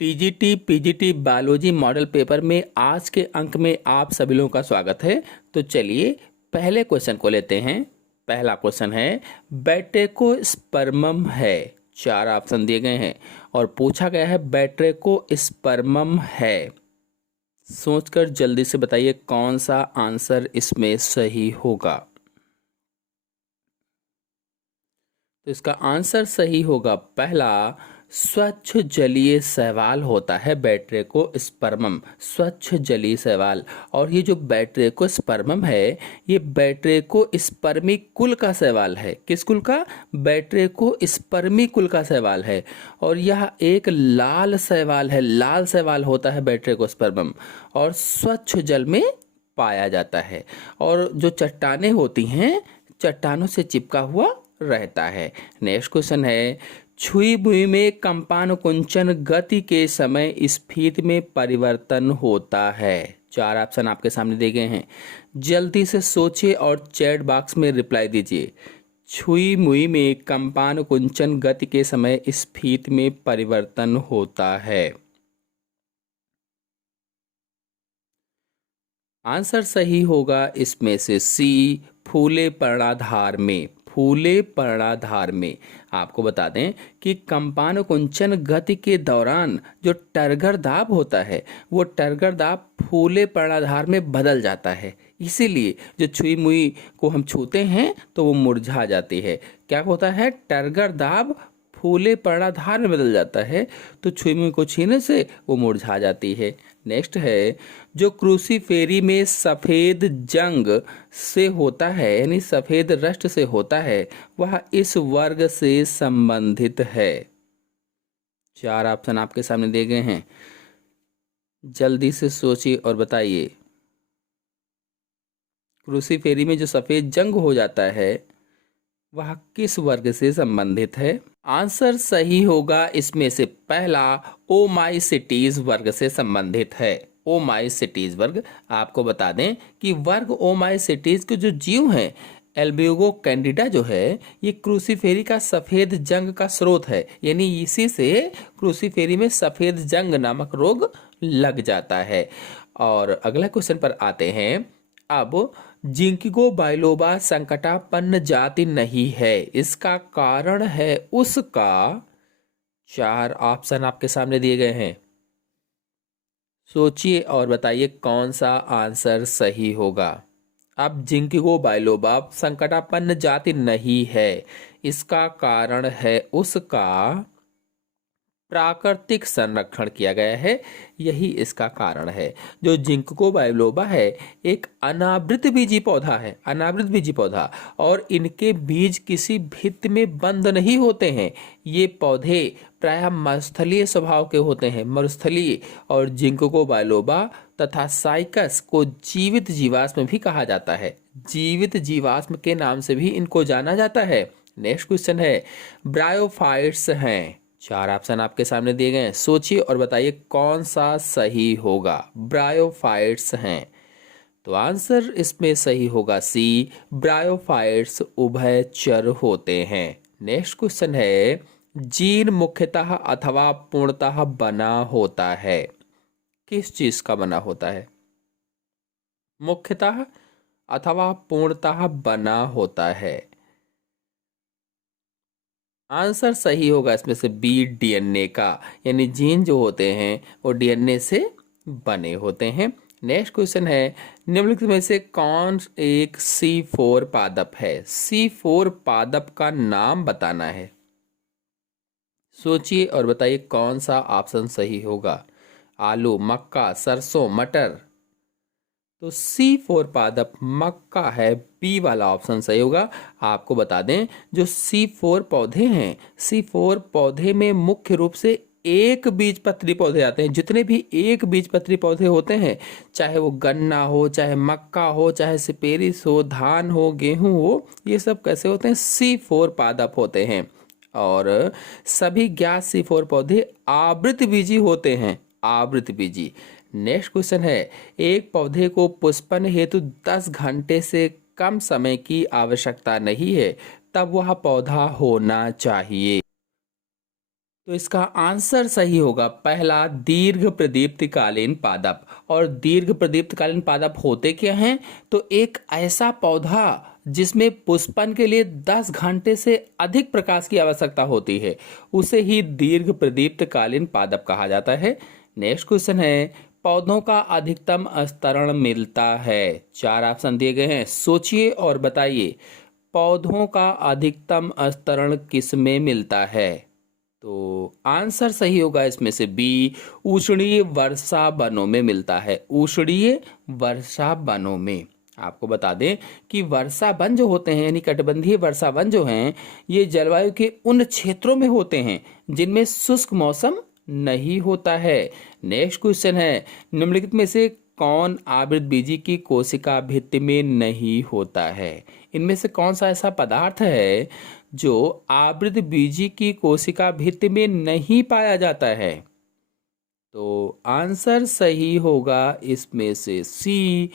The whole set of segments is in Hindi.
TGT PGT biology model paper में आज के अंक में आप सभी लोगों का स्वागत है। तो चलिए पहले क्वेश्चन को लेते हैं। पहला क्वेश्चन है बैट्रेकोस्पर्मम है। चार ऑप्शन दिए गए हैं और पूछा गया है बैट्रेकोस्पर्मम है। सोचकर जल्दी से बताइए कौन सा आंसर इसमें सही होगा। तो इसका आंसर सही होगा पहला, स्वच्छ जलीय शैवाल होता है बैट्रेकोस्पर्मम, स्वच्छ जलीय शैवाल। और ये जो बैट्रेकोस्पर्मम है ये बैट्रेकोस्पर्मी कुल का शैवाल है। किस कुल का? बैट्रेकोस्पर्मी कुल का शैवाल है। और यह एक लाल शैवाल है, लाल शैवाल होता है बैट्रेकोस्पर्मम और स्वच्छ जल में पाया जाता है। और जो चट्टानें होती हैं चट्टानों से चिपका हुआ रहता है। नेक्स्ट क्वेश्चन है छुई बुई में कंपान कुंचन गति के समय स्फीति में परिवर्तन होता है। चार ऑप्शन आपके सामने दिए गए हैं, जल्दी से सोचिए और चैट बॉक्स में रिप्लाई दीजिए। छुई मुई में कंपान कुंचन गति के समय स्फीति में परिवर्तन होता है। आंसर सही होगा इसमें से सी, फूले पर्णाधार में। फूले पर्णाधार में आपको बता दें कि कंपान कुंचन गति के दौरान जो टर्गर दाब होता है वो टर्गर दाब फूले पर्णाधार में बदल जाता है। इसीलिए जो छुई मुई को हम छूते हैं तो वो मुरझा जाती है। क्या होता है? टर्गर दाब फूले पर्णाधार में बदल जाता है तो छुई मुई को छीने से वो मुरझा जाती है। नेक्स्ट है जो क्रूसीफेरी में सफेद जंग से होता है यानी सफेद रस्ट से होता है वह इस वर्ग से संबंधित है। चार ऑप्शन आपके सामने दिए गए हैं, जल्दी से सोचिए और बताइए। क्रूसीफेरी में जो सफेद जंग हो जाता है वह किस वर्ग से संबंधित है? आंसर सही होगा इसमें से पहला, ओमाइसिटीज वर्ग से संबंधित है। ओमाइसिटीज वर्ग। आपको बता दें कि वर्ग ओमाइसिटीज के जो जीव हैं एल्ब्यूगो कैंडिडा जो है ये क्रूसीफेरी का सफेद जंग का स्रोत है, यानी इसी से क्रूसीफेरी में सफेद जंग नामक रोग लग जाता है। और अगला क्वेश्चन पर आते हैं। अब जिंकिगो बाइलोबा संकटापन्न जाति नहीं है, इसका कारण है उसका। चार ऑप्शन आपके सामने दिए गए हैं, सोचिए और बताइए कौन सा आंसर सही होगा। अब जिंकिगो बाइलोबा संकटापन्न जाति नहीं है, इसका कारण है उसका प्राकृतिक संरक्षण किया गया है, यही इसका कारण है। जो जिंको बाइलोबा है एक अनावृत बीजी पौधा है, अनावृत बीजी पौधा, और इनके बीज किसी भित्ति में बंद नहीं होते हैं। ये पौधे प्रायः मरुस्थलीय स्वभाव के होते हैं, मरुस्थलीय। और जिंको बाइलोबा तथा साइकस को जीवित जीवाश्म भी कहा जाता है, जीवित जीवाश्म के नाम से भी इनको जाना जाता है। नेक्स्ट क्वेश्चन है ब्रायोफाइट्स हैं। चार ऑप्शन आपके सामने दिए गए हैं, सोचिए और बताइए कौन सा सही होगा। ब्रायोफाइट्स हैं तो आंसर इसमें सही होगा सी, ब्रायोफाइट्स उभयचर होते हैं। नेक्स्ट क्वेश्चन है जीन मुख्यतः अथवा पूर्णतः बना होता है, किस चीज का बना होता है? मुख्यतः अथवा पूर्णतः बना होता है। आंसर सही होगा इसमें से बी, डीएनए का, यानी जीन जो होते हैं वो डीएनए से बने होते हैं। नेक्स्ट क्वेश्चन है निम्नलिखित में से कौन एक C4 पादप है? C4 पादप का नाम बताना है, सोचिए और बताइए कौन सा ऑप्शन सही होगा। आलू, मक्का, सरसों, मटर। तो C4 पादप मक्का है, बी वाला ऑप्शन सही होगा। आपको बता दें जो C4 पौधे हैं, C4 पौधे में मुख्य रूप से एक बीजपत्री पौधे आते हैं। जितने भी एक बीजपत्री पौधे होते हैं, चाहे वो गन्ना हो, चाहे मक्का हो, चाहे सिपेरिस हो, धान हो, गेहूं हो, ये सब कैसे होते हैं? C4 पादप होते हैं। और सभी ज्ञात C4 पौधे आवृत बीजी होते हैं, आवृत बीजी। नेक्स्ट क्वेश्चन है एक पौधे को पुष्पन हेतु 10 घंटे से कम समय की आवश्यकता नहीं है, तब वह पौधा होना चाहिए। तो इसका आंसर सही होगा पहला, दीर्घ प्रदीप्तकालीन पादप। और दीर्घ प्रदीप्तकालीन पादप होते क्या हैं? तो एक ऐसा पौधा जिसमें पुष्पन के लिए 10 घंटे से अधिक प्रकाश की आवश्यकता होती है, उसे ही दीर्घ प्रदीप्तकालीन पादप कहा जाता है। नेक्स्ट क्वेश्चन है, पौधों का अधिकतम स्तरण मिलता है। 4 ऑप्शन दिए गए हैं, सोचिए और बताइए पौधों का अधिकतम स्तरण किस में मिलता है। तो आंसर सही होगा इसमें से बी, उष्णीय वर्षा वनों में मिलता है। उष्णीय वर्षा वनों में। आपको बता दें कि वर्षा वन जो होते हैं यानी कटिबंधीय वर्षा वन जो हैं, ये जलवायु के उन क्षेत्रों में होते हैं जिनमें शुष्क मौसम नहीं होता है। नेक्स्ट क्वेश्चन है, निम्नलिखित में से कौन आवृतबीजी की कोशिका भित्ति में नहीं होता है? इनमें से कौन सा ऐसा पदार्थ है जो आवृतबीजी की कोशिका भित्ति में नहीं पाया जाता है? तो आंसर सही होगा इसमें से सी,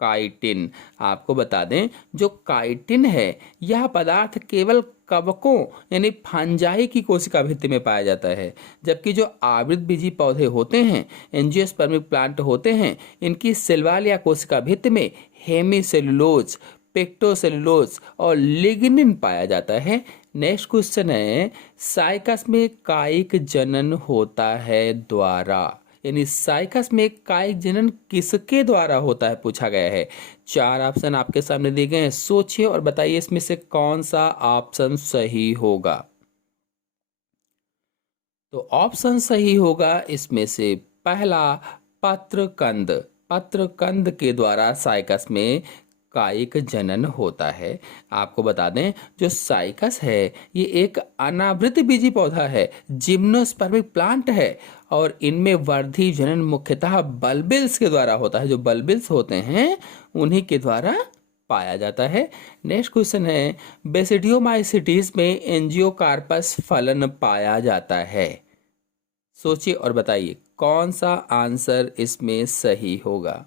काइटिन। आपको बता दें जो काइटिन है यह पदार्थ केवल कवकों यानी फंजाई की कोशिका भित्ति में पाया जाता है, जबकि जो आवृतबीजी पौधे होते हैं, एंजियोस्पर्मिक प्लांट होते हैं, इनकी सिलवाल या कोशिका भित्ति में हेमीसेलुलोज, पेक्टोसेलुलोज और लिग्निन पाया जाता है। नेक्स्ट क्वेश्चन है, साइकस में कायिक जनन होता है द्वारा, यानी साइकस में कायिक जनन किसके द्वारा होता है पूछा गया है। 4 ऑप्शन आपके सामने दिए गए हैं, सोचिए और बताइए इसमें से कौन सा ऑप्शन सही होगा। तो ऑप्शन सही होगा इसमें से पहला, पत्रकंद। पत्रकंद के द्वारा साइकस में कायिक जनन होता है। आपको बता दें जो साइकस है ये एक अनावृत बीजी पौधा है, जिम्नोस्पर्मिक प्लांट है, और इनमें वर्धी जनन मुख्यतः बल्बिल्स के द्वारा होता है। जो बल्बिल्स होते हैं उन्हीं के द्वारा पाया जाता है। नेक्स्ट क्वेश्चन है, बेसिडियोमाइसिटीज में एंजियोकार्पस फलन पाया जाता है। सोचिए और बताइए कौन सा आंसर इसमें सही होगा।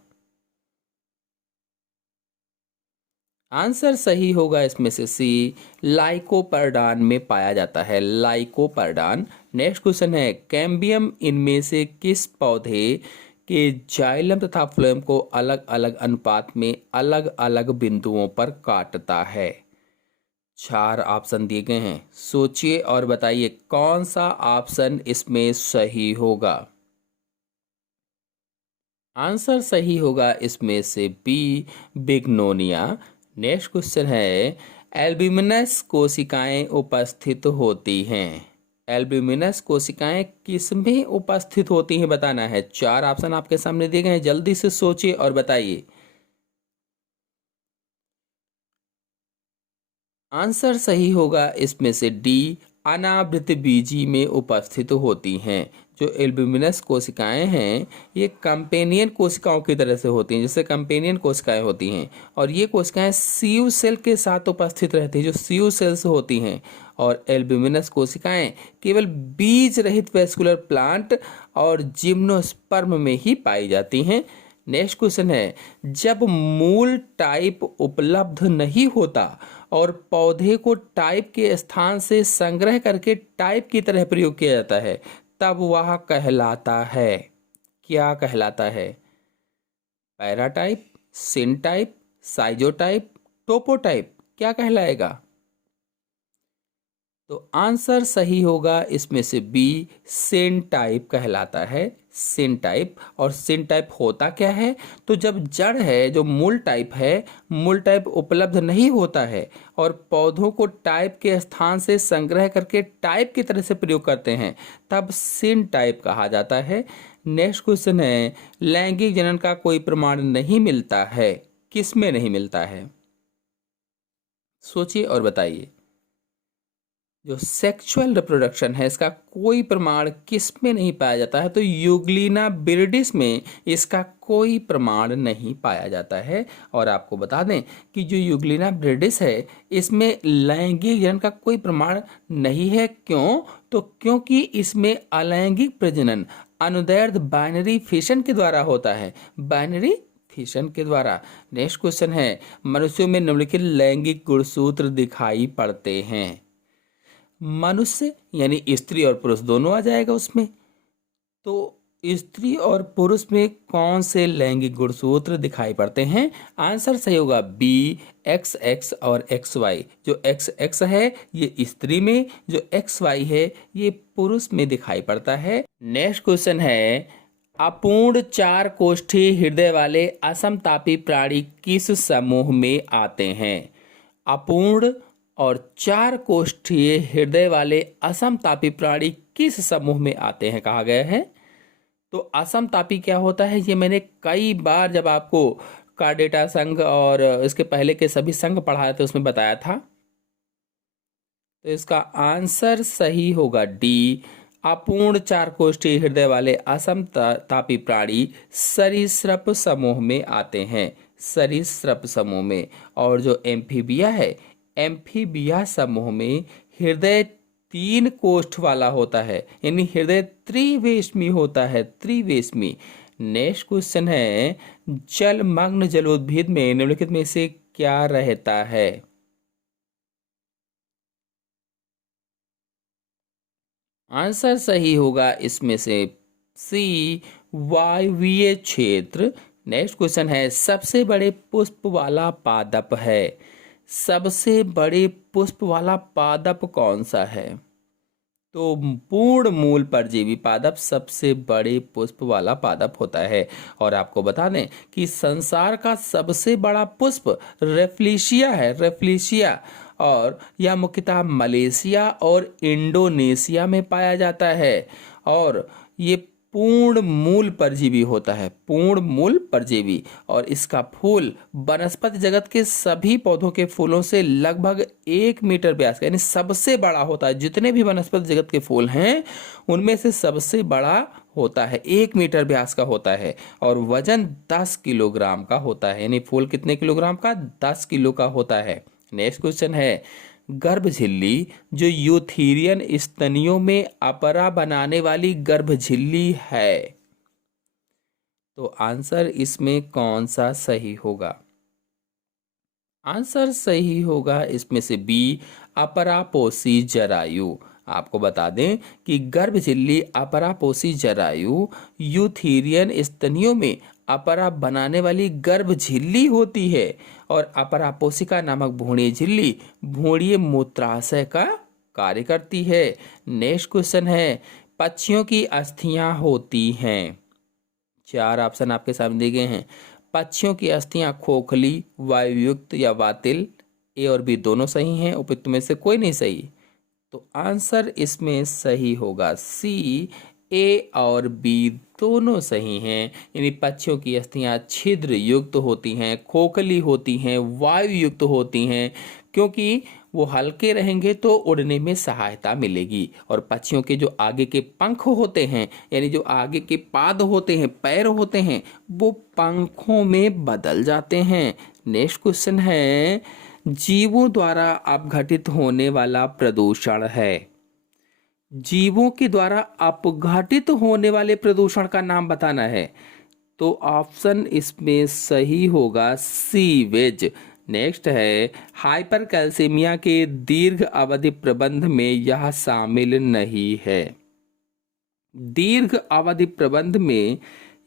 आंसर सही होगा इसमें से सी, लाइकोपर्डान में पाया जाता है। लाइकोपर्डान। नेक्स्ट क्वेश्चन है, कैम्बियम इनमें से किस पौधे के जाइलम तथा फ्लोएम को अलग अलग अनुपात में अलग अलग बिंदुओं पर काटता है? 4 ऑप्शन दिए गए हैं, सोचिए और बताइए कौन सा ऑप्शन इसमें सही होगा। आंसर सही होगा इसमें से बी, बिग्नोनिया। नेक्स्ट क्वेश्चन है, एल्ब्यूमिनस कोशिकाएं उपस्थित होती हैं। एल्ब्यूमिनस कोशिकाएं किस में उपस्थित होती हैं बताना है। 4 ऑप्शन आपके सामने दिए गए हैं, जल्दी से सोचिए और बताइए। आंसर सही होगा इसमें से डी, अनावृत बीजी में उपस्थित होती हैं। जो एल्ब्यूमिनस कोशिकाएं हैं ये कंपेनियन कोशिकाओं की तरह से होती हैं, जैसे कंपेनियन कोशिकाएं होती हैं, और ये कोशिकाएं सीव सेल के साथ उपस्थित रहती हैं, जो सीव सेल्स होती हैं। और एल्ब्यूमिनस कोशिकाएं केवल बीज रहित वेस्कुलर प्लांट और जिम्नोस्पर्म में ही पाई जाती हैं। नेक्स्ट क्वेश्चन है, जब मूल टाइप उपलब्ध नहीं होता और पौधे को टाइप के स्थान से संग्रह करके टाइप की तरह प्रयोग किया जाता है, तब वह कहलाता है, क्या कहलाता है? पैराटाइप, सिनटाइप, साइजोटाइप, टोपोटाइप, क्या कहलाएगा? तो आंसर सही होगा इसमें से बी, सिन टाइप कहलाता है। सिन टाइप। और सिन टाइप होता क्या है? तो जब जड़ है, जो मूल टाइप है, मूल टाइप उपलब्ध नहीं होता है और पौधों को टाइप के स्थान से संग्रह करके टाइप की तरह से प्रयोग करते हैं, तब सिन टाइप कहा जाता है। नेक्स्ट क्वेश्चन है, लैंगिक जनन का कोई प्रमाण नहीं मिलता है, किस में नहीं मिलता है? सोचिए और बताइए। जो सेक्सुअल रिप्रोडक्शन है इसका कोई प्रमाण किस में नहीं पाया जाता है? तो यूग्लिना विरिडिस में इसका कोई प्रमाण नहीं पाया जाता है। और आपको बता दें कि जो यूग्लिना विरिडिस है इसमें लैंगिक जनन का कोई प्रमाण नहीं है। क्यों? तो क्योंकि इसमें अलैंगिक प्रजनन अनुदैर्ध्य बाइनरी फिशन के द्वारा होता है, बाइनरी फिशन के द्वारा। नेक्स्ट क्वेश्चन है, मनुष्यों में निम्नलिखित लैंगिक गुणसूत्र दिखाई पड़ते हैं। मनुष्य यानी स्त्री और पुरुष दोनों आ जाएगा उसमें। तो स्त्री और पुरुष में कौन से लैंगिक गुणसूत्र दिखाई पड़ते हैं? आंसर सही होगा बी, एक्स एक्स और एक्स वाई। जो एक्स एक्स है ये स्त्री में, जो एक्स वाई है ये पुरुष में दिखाई पड़ता है। नेक्स्ट क्वेश्चन है, अपूर्ण चार कोष्ठी हृदय वाले असमतापी प्राणी किस समूह में आते हैं? अपूर्ण और चार कोष्ठीय हृदय वाले असमतापी प्राणी किस समूह में आते हैं कहा गया है? तो असमतापी क्या होता है ये मैंने कई बार जब आपको कार्डेटा संघ और इसके पहले के सभी संघ पढ़ाए थे उसमें बताया था। तो इसका आंसर सही होगा डी, अपूर्ण चार कोष्ठी हृदय वाले असमतापी प्राणी सरीसृप समूह में आते हैं, सरीसृप समूह में। और जो एम्फीबिया है, एम्फीबिया समूह में हृदय 3 कोष्ठ वाला होता है, यानी हृदय त्रिवेष्मी होता है, त्रिवेष्मी। नेक्स्ट क्वेश्चन है, जलमग्न जलोद्भिद में निम्नलिखित में से क्या रहता है? आंसर सही होगा इसमें से सी, वायवीय क्षेत्र। नेक्स्ट क्वेश्चन है, सबसे बड़े पुष्प वाला पादप है, सबसे बड़े पुष्प वाला पादप कौन सा है? तो पूर्ण मूल परजीवी पादप सबसे बड़े पुष्प वाला पादप होता है। और आपको बता दें कि संसार का सबसे बड़ा पुष्प रेफ्लिशिया है, रेफ्लिशिया। और यह मुख्यतः मलेशिया और इंडोनेशिया में पाया जाता है। और ये पूर्ण मूल परजीवी होता है, पूर्ण मूल परजीवी। और इसका फूल वनस्पति जगत के सभी पौधों के फूलों से लगभग 1 मीटर व्यास का, यानी सबसे बड़ा होता है। जितने भी वनस्पति जगत के फूल हैं उनमें से सबसे बड़ा होता है, 1 मीटर व्यास का होता है। और वजन 10 किलोग्राम का होता है, यानी फूल कितने किलोग्राम का? 10 किलो का होता है। नेक्स्ट क्वेश्चन है, गर्भ झिल्ली जो यूथेरियन स्तनियों में अपरा बनाने वाली गर्भ झिल्ली है, तो आंसर इसमें कौन सा सही होगा? आंसर सही होगा इसमें से बी, अपरापोषी जरायु। आपको बता दें कि गर्भ झिल्ली अपरापोषी जरायु यूथेरियन स्तनियों में अपरा बनाने वाली गर्भ झिल्ली होती है। और अपरापोषिका नामक भ्रूणीय झिल्ली भ्रूणीय मूत्राशय का कार्य करती है। नेक्स्ट क्वेश्चन है, पक्षियों की अस्थियां होती हैं, 4 ऑप्शन आपके सामने दिए गए हैं। पक्षियों की अस्थियां खोखली, वायुयुक्त या वातिल। ए और बी दोनों सही हैं, उपयुक्त में से कोई नहीं सही। तो आंसर इसमें सही होगा सी, ए और बी दोनों सही हैं। यानी पक्षियों की अस्थियां छिद्र युक्त होती हैं, खोखली होती हैं, वायु युक्त होती हैं, क्योंकि वो हल्के रहेंगे तो उड़ने में सहायता मिलेगी। और पक्षियों के जो आगे के पंख होते हैं, यानी जो आगे के पाद होते हैं, पैर होते हैं, वो पंखों में बदल जाते हैं। नेक्स्ट क्वेश्चन है, जीवों द्वारा अपघटित होने वाला प्रदूषण है, जीवों के द्वारा अपघटित होने वाले प्रदूषण का नाम बताना है। तो ऑप्शन इसमें सही होगा सीवेज। नेक्स्ट है, हाइपर कैल्सीमिया के दीर्घ अवधि प्रबंध में यह शामिल नहीं है, दीर्घ अवधि प्रबंध में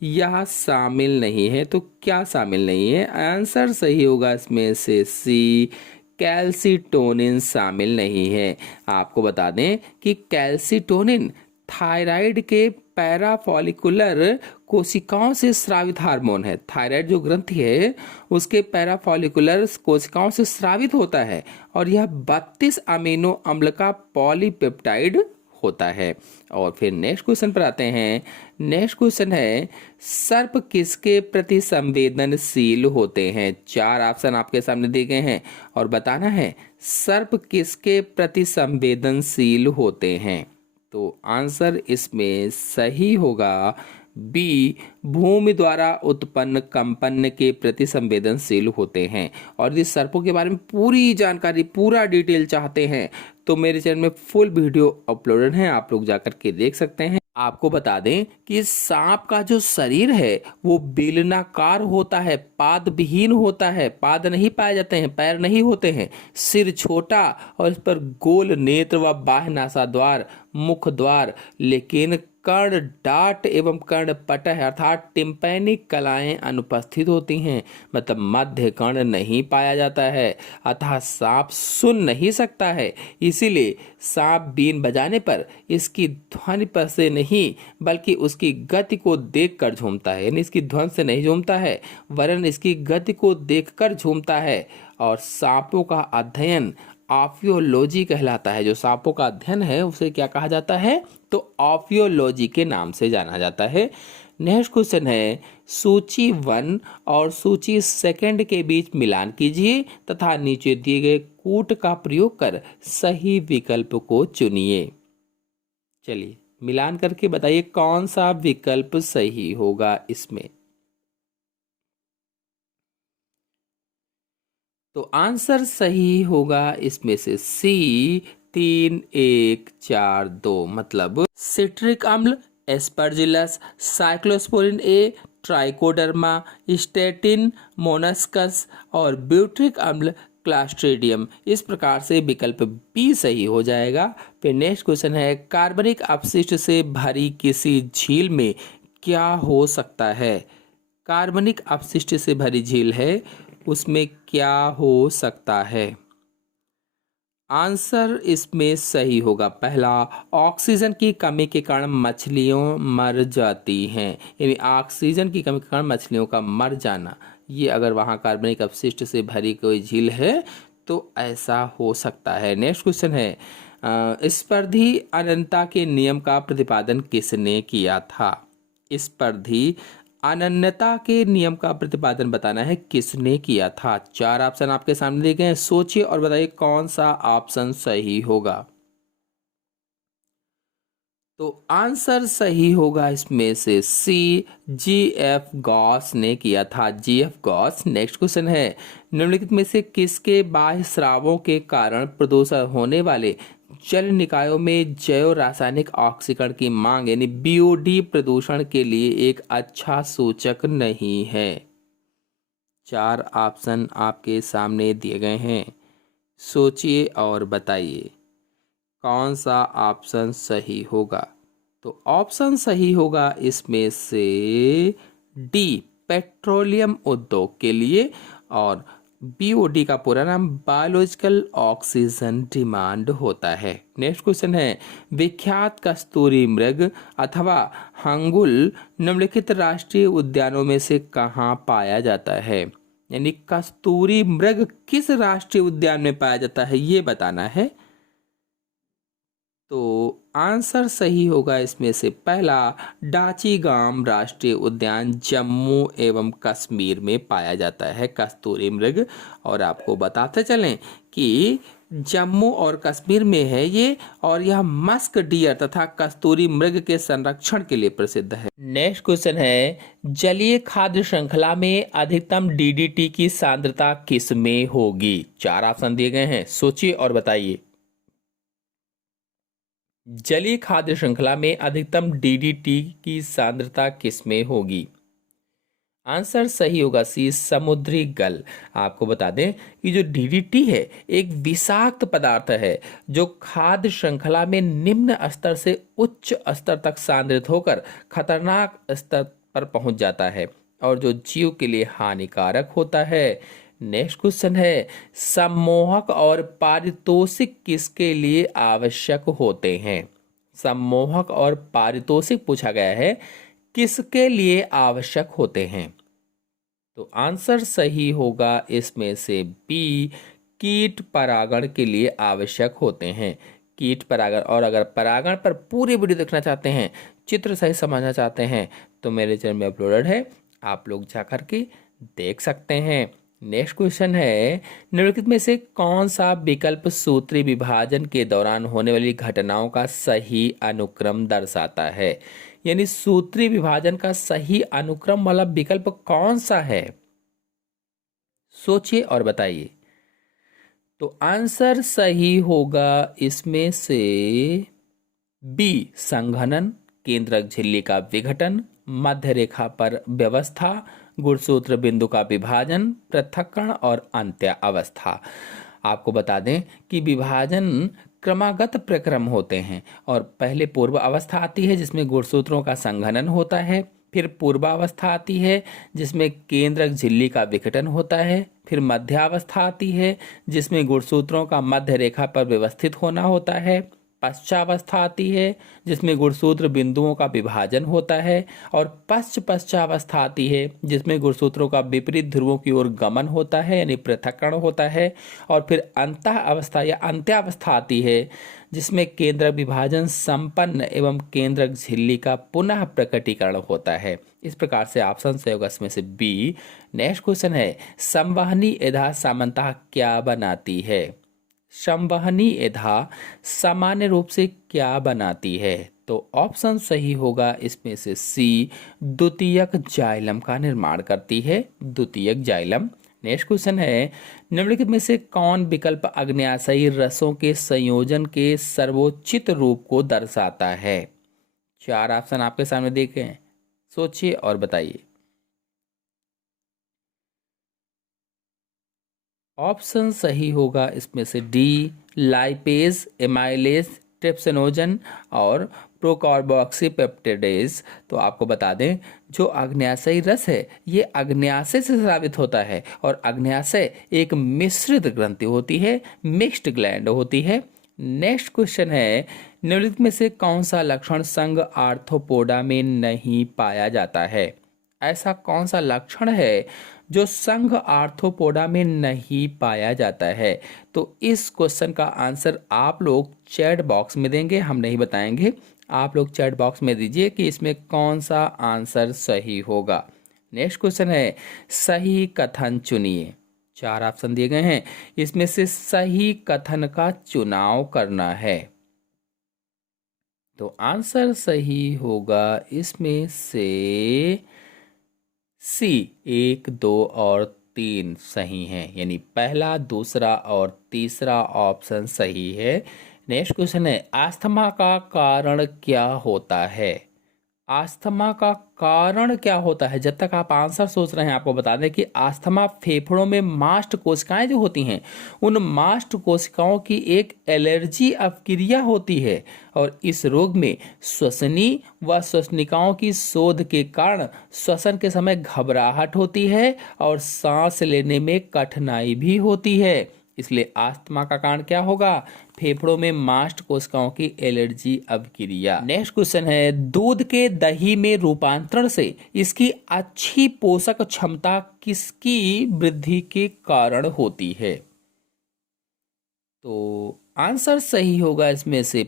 यह शामिल नहीं है। तो क्या शामिल नहीं है? आंसर सही होगा इसमें से सी, कैल्सीटोनिन शामिल नहीं है। आपको बता दें कि कैल्सीटोनिन थायराइड के पैराफॉलिकुलर कोशिकाओं से स्रावित हार्मोन है। थायराइड जो ग्रंथि है उसके पैराफॉलिकुलर कोशिकाओं से स्रावित होता है। और यह 32 अमीनो अम्ल का पॉलीपेप्टाइड होता है। और फिर नेक्स्ट क्वेश्चन पर आते हैं। नेक्स्ट क्वेश्चन है, सर्प किसके प्रति संवेदनशील होते हैं? 4 ऑप्शन आपके सामने दिए गए हैं और बताना है सर्प किसके प्रति संवेदनशील होते हैं। तो आंसर इसमें सही होगा बी, भूमि द्वारा उत्पन्न कंपन के प्रति संवेदनशील होते हैं। और यदि सर्पों के बारे में पूरी जानकारी, पूरा डिटेल चाहते हैं तो मेरे चैनल में फुल वीडियो अपलोडेड है, आप लोग जाकर के देख सकते हैं। आपको बता दें कि सांप का जो शरीर है वो बेलनाकार होता है, पाद विहीन होता है, पाद नहीं पाए जाते हैं, पैर नहीं होते हैं, सिर छोटा और इस पर गोल नेत्र व बाह्य नासाद्वार, मुख द्वार, लेकिन कर्ण डाट एवं कर्ण पटह अर्थात टिम्पैनिक कलाएं अनुपस्थित होती हैं, मतलब मध्य कर्ण नहीं पाया जाता है, अतः सांप सुन नहीं सकता है। इसीलिए सांप बीन बजाने पर इसकी ध्वनि पर से नहीं बल्कि उसकी गति को देखकर झूमता है, यानी इसकी ध्वनि से नहीं झूमता है वरन इसकी गति को देखकर झूमता है। और सांपों का अध्ययन ऑफियोलॉजी कहलाता है। जो सांपों का अध्ययन है उसे क्या कहा जाता है, तो ऑफियोलॉजी के नाम से जाना जाता है। नेक्स्ट क्वेश्चन है, सूची 1 और सूची 2 के बीच मिलान कीजिए तथा नीचे दिए गए कूट का प्रयोग कर सही विकल्प को चुनिए। चलिए मिलान करके बताइए कौन सा विकल्प सही होगा इसमें। तो आंसर सही होगा इसमें से सी 3 1 4 2, मतलब सिट्रिक अम्ल, एस्परजिलस, साइक्लोस्पोरिन ए, ट्राइकोडर्मा, स्टेटिन, मोनस्कस और ब्यूट्रिक अम्ल क्लास्ट्रीडियम। इस प्रकार से विकल्प बी सही हो जाएगा। फिर नेक्स्ट क्वेश्चन है, कार्बनिक अपशिष्ट से भरी किसी झील में क्या हो सकता है। कार्बनिक अपशिष्ट से भरी झील है, उसमें क्या हो सकता है। आंसर इसमें सही होगा पहला, ऑक्सीजन की कमी के कारण मछलियों मर जाती हैं, यानी ऑक्सीजन की कमी के कारण मछलियों का मर जाना, ये अगर वहाँ कार्बनिक अपशिष्ट से भरी कोई झील है तो ऐसा हो सकता है। नेक्स्ट क्वेश्चन है, स्पर्धी अनंतता के नियम का प्रतिपादन किसने किया था। स्पर्धी अनन्यता के नियम का प्रतिपादन बताना है किसने किया था। 4 ऑप्शन आपके सामने दिए गए हैं, सोचिए और बताइए कौन सा ऑप्शन सही होगा। तो आंसर सही होगा इसमें से सी, GF गॉस ने किया था, GF गॉस। नेक्स्ट क्वेश्चन है, निम्नलिखित में से किसके बाह्य स्रावों के कारण प्रदूषण होने वाले जल निकायों में जैव रासायनिक ऑक्सीकरण की मांग यानी BOD प्रदूषण के लिए एक अच्छा सूचक नहीं है। 4 ऑप्शन आपके सामने दिए गए हैं, सोचिए और बताइए कौन सा ऑप्शन सही होगा। तो ऑप्शन सही होगा इसमें से डी, पेट्रोलियम उद्योग के लिए, और BOD का पूरा नाम बायोलॉजिकल ऑक्सीजन डिमांड होता है। नेक्स्ट क्वेश्चन है, विख्यात कस्तूरी मृग अथवा हंगुल निम्नलिखित राष्ट्रीय उद्यानों में से कहाँ पाया जाता है, यानी कस्तूरी मृग किस राष्ट्रीय उद्यान में पाया जाता है ये बताना है। तो आंसर सही होगा इसमें से पहला, डाचीगाम राष्ट्रीय उद्यान जम्मू एवं कश्मीर में पाया जाता है कस्तूरी मृग। और आपको बताते चलें कि जम्मू और कश्मीर में है ये, और यह मस्क डियर तथा कस्तूरी मृग के संरक्षण के लिए प्रसिद्ध है। नेक्स्ट क्वेश्चन है, जलीय खाद्य श्रृंखला में अधिकतम DDT की सांद्रता किस में होगी। 4 ऑप्शन दिए गए हैं, सोचिए और बताइए। जलीय खाद्य श्रृंखला में अधिकतम DDT की सांद्रता किसमें होगी। आंसर सही होगा सी, समुद्री गल। आपको बता दें कि जो DDT है एक विषाक्त पदार्थ है जो खाद्य श्रृंखला में निम्न स्तर से उच्च स्तर तक सांद्रित होकर खतरनाक स्तर पर पहुंच जाता है और जो जीव के लिए हानिकारक होता है। नेक्स्ट क्वेश्चन है, सम्मोहक और पारितोषिक किसके लिए आवश्यक होते हैं। सम्मोहक और पारितोषिक पूछा गया है, किसके लिए आवश्यक होते हैं। तो आंसर सही होगा इसमें से बी, कीट परागण के लिए आवश्यक होते हैं। कीट परागण, और अगर परागण पर पूरी वीडियो देखना चाहते हैं, चित्र सही समझना चाहते हैं, तो मेरे चैनल में अपलोडेड है, आप लोग जा करके देख सकते हैं। नेक्स्ट क्वेश्चन है, निम्नलिखित में से कौन सा विकल्प सूत्री विभाजन के दौरान होने वाली घटनाओं का सही अनुक्रम दर्शाता है, यानी सूत्री विभाजन का सही अनुक्रम वाला विकल्प कौन सा है, सोचिए और बताइए। तो आंसर सही होगा इसमें से बी, संघनन। केंद्रक झिल्ली का विघटन, मध्य रेखा पर व्यवस्था, गुणसूत्र बिंदु का विभाजन, पृथक्करण और अंत्य अवस्था। आपको बता दें कि विभाजन क्रमागत प्रक्रम होते हैं और पहले पूर्व अवस्था आती है जिसमें गुणसूत्रों का संघनन होता है, फिर पूर्वावस्था आती है जिसमें केंद्रक झिल्ली का विघटन होता है, फिर मध्यावस्था आती है जिसमें गुणसूत्रों का मध्य रेखा पर व्यवस्थित होना होता है, पश्चावस्था आती है जिसमें गुणसूत्र बिंदुओं का विभाजन होता है, और पश्चावस्था आती है जिसमें गुणसूत्रों का विपरीत ध्रुवों की ओर गमन होता है यानी पृथक्करण होता है, और फिर अंतः अवस्था या अंत्यावस्था आती है जिसमें केंद्रक विभाजन संपन्न एवं केंद्रक झिल्ली का पुनः प्रकटीकरण होता है। इस प्रकार से ऑप्शन से होगा इसमें से बी। नेक्स्ट क्वेश्चन है, संवहनी एधा सामान्यतः क्या बनाती है? संवहनी एधा सामान्य रूप से क्या बनाती है? तो ऑप्शन सही होगा इसमें से सी, द्वितीयक जाइलम का निर्माण करती है, द्वितीयक जाइलम। नेक्स्ट क्वेश्चन है, निम्नलिखित में से कौन विकल्प आग्नेयाशयी रसों के संयोजन के सर्वोचित रूप को दर्शाता है? 4 ऑप्शन आपके सामने देखें, सोचिए और बताइए। ऑप्शन सही होगा इसमें से डी, लाइपेज, एमाइलेज, ट्रिप्सिनोजन और प्रोकार्बोक्सीपेप्टिडेज। तो आपको बता दें जो आग्नेयाशयी रस है ये आग्नेयाशय से स्रावित होता है और आग्नेयाशय एक मिश्रित ग्रंथि होती है, मिक्स्ड ग्लैंड होती है। नेक्स्ट क्वेश्चन है, निम्नलिखित में से कौन सा लक्षण संघ आर्थ्रोपोडा में नहीं पाया जाता है? ऐसा कौन सा लक्षण है जो संघ आर्थ्रोपोडा में नहीं पाया जाता है? तो इस क्वेश्चन का आंसर आप लोग चैट बॉक्स में देंगे, हम नहीं बताएंगे। आप लोग चैट बॉक्स में दीजिए कि इसमें कौन सा आंसर सही होगा। नेक्स्ट क्वेश्चन है, सही कथन चुनिए। 4 ऑप्शन दिए गए हैं, इसमें से सही कथन का चुनाव करना है। तो आंसर सही होगा इसमें से सी, 1, 2 और 3 सही हैं, यानी पहला, दूसरा और तीसरा ऑप्शन सही है। नेक्स्ट क्वेश्चन है, अस्थमा का कारण क्या होता है? अस्थमा का कारण क्या होता है? जब तक आप आंसर सोच रहे हैं आपको बता दें कि अस्थमा फेफड़ों में मास्ट कोशिकाएं जो होती हैं उन मास्ट कोशिकाओं की एक एलर्जी अपक्रिया होती है और इस रोग में श्वसनी व श्वसनिकाओं की शोध के कारण श्वसन के समय घबराहट होती है और सांस लेने में कठिनाई भी होती है। इसलिए अस्थमा का कारण क्या होगा? फेफड़ों में मास्ट कोशिकाओं की एलर्जी अपक्रिया। नेक्स्ट क्वेश्चन है, दूध के दही में रूपांतरण से इसकी अच्छी पोषक क्षमता किसकी वृद्धि के कारण होती है? तो आंसर सही होगा इसमें से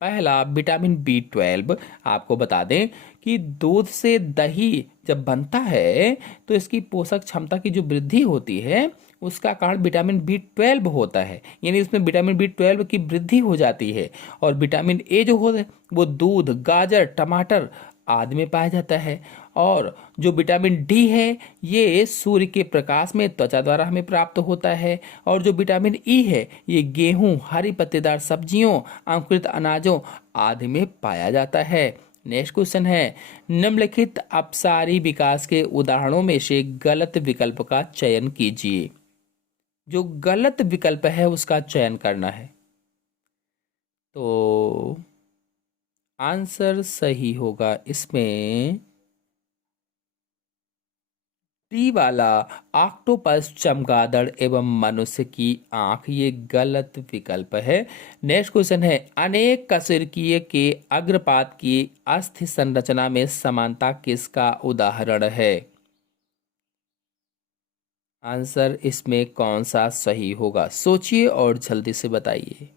पहला, विटामिन B12। आपको बता दें कि दूध से दही जब बनता है तो इसकी पोषक क्षमता की जो वृद्धि होती है उसका कारण विटामिन B12 होता है, यानी इसमें विटामिन B12 की वृद्धि हो जाती है। और विटामिन ए जो होता है वो दूध, गाजर, टमाटर आदि में पाया जाता है। और जो विटामिन डी है ये सूर्य के प्रकाश में त्वचा द्वारा हमें प्राप्त होता है। और जो विटामिन ई है ये गेहूं, हरी पत्तेदार सब्जियों, अंकुरित अनाजों आदि में पाया जाता है। नेक्स्ट क्वेश्चन है, निम्नलिखित अपसारी विकास के उदाहरणों में से गलत विकल्प का चयन कीजिए। जो गलत विकल्प है उसका चयन करना है। तो आंसर सही होगा इसमें डी वाला, ऑक्टोपस, चमगादड़ एवं मनुष्य की आंख, ये गलत विकल्प है। नेक्स्ट क्वेश्चन है, अनेक कशेरुकीय के अग्रपात की अस्थि संरचना में समानता किसका उदाहरण है? आंसर इसमें कौन सा सही होगा? सोचिए और जल्दी से बताइए।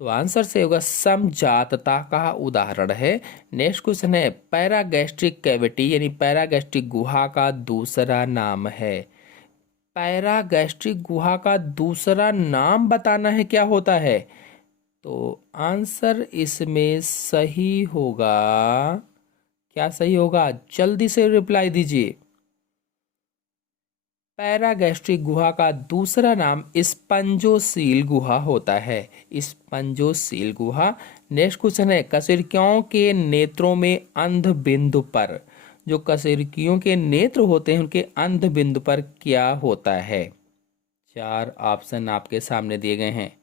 तो आंसर से होगा समजातता का उदाहरण है। नेक्स्ट क्वेश्चन है, पैरागैस्ट्रिक कैविटी यानी पैरागैस्ट्रिक गुहा का दूसरा नाम है। पैरागैस्ट्रिक गुहा का दूसरा नाम बताना है, क्या होता है? तो आंसर इसमें सही होगा, क्या सही होगा? जल्दी से रिप्लाई दीजिए। पैरागैस्ट्रिक गुहा का दूसरा नाम स्पंजोसील गुहा होता है, स्पंजोसील गुहा। नेक्स्ट क्वेश्चन है कशेरुकियों के नेत्रों में अंध बिंदु पर, जो कशेरुकियों के नेत्र होते हैं उनके अंध बिंदु पर क्या होता है? 4 ऑप्शन आपके सामने दिए गए हैं,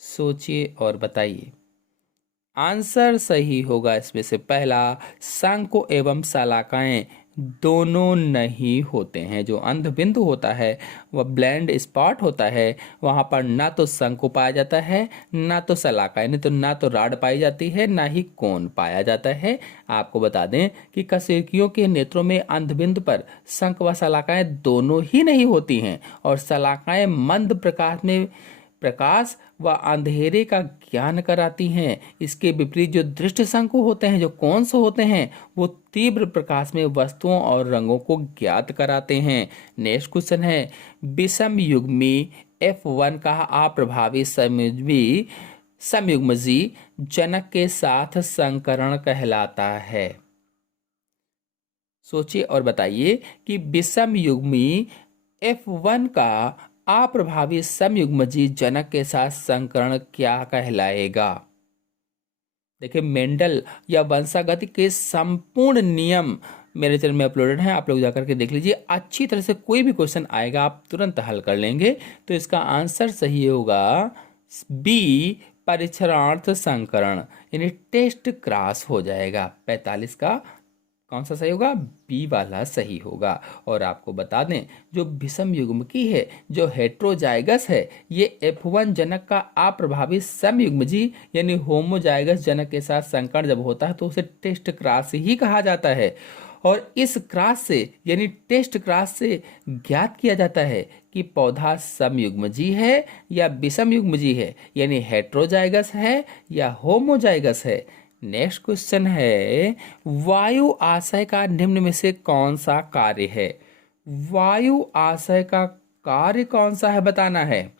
सोचिए और बताइए। आंसर सही होगा इसमें से पहला, शंकु एवं शलाकाएं दोनों नहीं होते हैं। जो अंध बिंदु होता है वह ब्लैंड स्पॉट होता है, वहां पर ना तो शंकु पाया जाता है ना तो शलाकाएं, नहीं तो ना तो राड पाई जाती है ना ही कोन पाया जाता है। आपको बता दें कि कशेरुकियों के नेत्रों में अंध बिंदु पर शंख व शलाकाएं दोनों ही नहीं होती हैं, और शलाकाएं मंद प्रकाश व अंधेरे का ज्ञान कराती हैं। इसके विपरीत जो दृष्टि शंकु होते हैं, जो कोन्स होते हैं, वो तीव्र प्रकाश में वस्तुओं और रंगों को ज्ञात कराते हैं। नेक्स्ट क्वेश्चन है विषम युग्मी F1 का अप्रभावी संयुग्मजी जनक के साथ संकरण कहलाता है। सोचिए और बताइए कि विषम युग्मी F1 का अप्रभावी समयुग्मजी जनक के साथ संकरण क्या कहलाएगा? देखिए, मेंडल या वंशागति के संपूर्ण नियम मेरे चैनल में अपलोडेड है, आप लोग जाकर के देख लीजिए। अच्छी तरह से कोई भी क्वेश्चन आएगा आप तुरंत हल कर लेंगे। तो इसका आंसर सही होगा बी, परीक्षणार्थ संकरण, यानी टेस्ट क्रॉस हो जाएगा। 45 का कौन सा सही होगा? बी वाला सही होगा। और आपको बता दें जो विषम युग्मकी है, जो हेट्रोजाइगस है, ये F1 जनक का अप्रभावी समयुग्मजी यानी होमोजाइगस जनक के साथ संकरण जब होता है तो उसे टेस्ट क्रॉस ही कहा जाता है। और इस क्रॉस से यानी टेस्ट क्रॉस से ज्ञात किया जाता है कि पौधा समयुग्मजी है या विषम युग्मजी है, यानी हेट्रोजाइगस है या होमोजाइगस है। नेक्स्ट क्वेश्चन है वायु आशय का निम्न में से कौन सा कार्य है? वायु आशय का कार्य कौन सा है बताना है।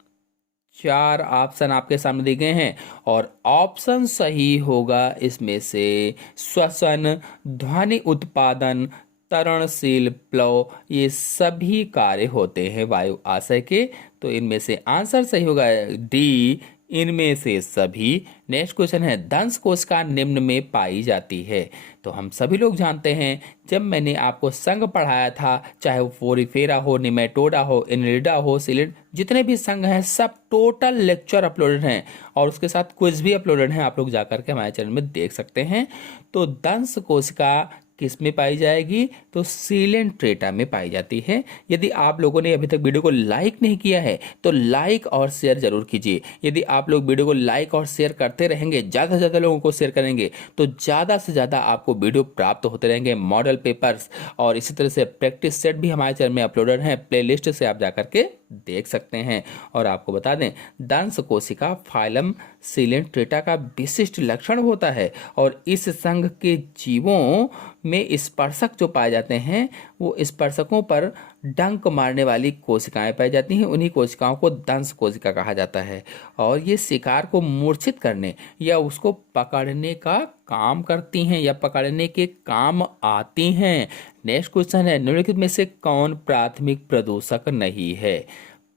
4 ऑप्शन आपके सामने दिए गए हैं और ऑप्शन सही होगा इसमें से श्वसन, ध्वनि उत्पादन, तरणशील प्लव, ये सभी कार्य होते हैं वायु आशय के। तो इनमें से आंसर सही होगा डी, इनमें से सभी। नेक्स्ट क्वेश्चन है दंश कोशिका निम्न में पाई जाती है। तो हम सभी लोग जानते हैं, जब मैंने आपको संघ पढ़ाया था, चाहे वो फोरिफेरा हो, निमेटोडा हो, इनरिडा हो, सिलिड, जितने भी संघ हैं सब टोटल लेक्चर अपलोडेड हैं और उसके साथ क्विज भी अपलोडेड हैं, आप लोग जाकर के हमारे चैनल में देख सकते हैं। तो दंश कोशिका किस में पाई जाएगी? तो सीलेंट्रेटा में पाई जाती है। यदि आप लोगों ने अभी तक वीडियो को लाइक नहीं किया है तो लाइक और शेयर जरूर कीजिए। यदि आप लोग वीडियो को लाइक और शेयर करते रहेंगे, ज़्यादा से ज़्यादा लोगों को शेयर करेंगे, तो ज़्यादा से ज़्यादा आपको वीडियो प्राप्त होते रहेंगे, मॉडल पेपर्स और इसी तरह से प्रैक्टिस सेट भी हमारे चैनल में अपलोडेड हैं, प्लेलिस्ट से आप जाकर के देख सकते हैं। और आपको बता दें दंश कोशिका फाइलम सीलेंट्रेटा का विशिष्ट लक्षण होता है और इस संघ के जीवों में स्पर्शक जो पाए जाते हैं वो स्पर्शकों पर डंक मारने वाली कोशिकाएं पाई जाती हैं, उन्हीं कोशिकाओं को दंश कोशिका कहा जाता है। और ये शिकार को मूर्छित करने या उसको पकड़ने का काम करती हैं या पकड़ने के काम आती हैं। नेक्स्ट क्वेश्चन है निम्नलिखित में से कौन प्राथमिक प्रदूषक नहीं है?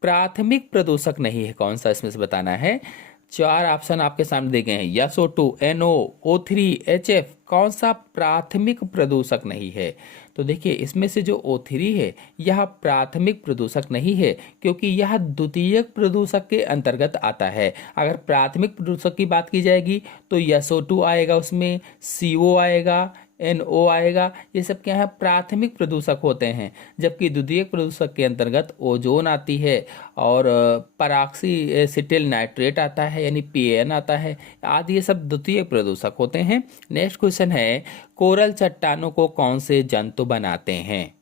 प्राथमिक प्रदूषक नहीं है कौन सा, इसमें से बताना है। 4 ऑप्शन आपके सामने दिए गए हैं, SO2, NO, O3, HF, कौन सा प्राथमिक प्रदूषक नहीं है? तो देखिए इसमें से जो O3 है यह प्राथमिक प्रदूषक नहीं है क्योंकि यह द्वितीयक प्रदूषक के अंतर्गत आता है। अगर प्राथमिक प्रदूषक की बात की जाएगी तो SO2 आएगा, उसमें CO आएगा, NO आएगा, ये सब क्या है? प्राथमिक प्रदूषक होते हैं। जबकि द्वितीयक प्रदूषक के अंतर्गत ओजोन आती है और पराक्सी एसिटिल नाइट्रेट आता है यानी PAN आता है आदि, ये सब द्वितीयक प्रदूषक होते हैं। नेक्स्ट क्वेश्चन है कोरल चट्टानों को कौन से जंतु बनाते हैं?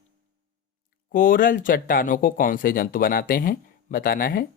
कोरल चट्टानों को कौन से जंतु बनाते हैं बताना है।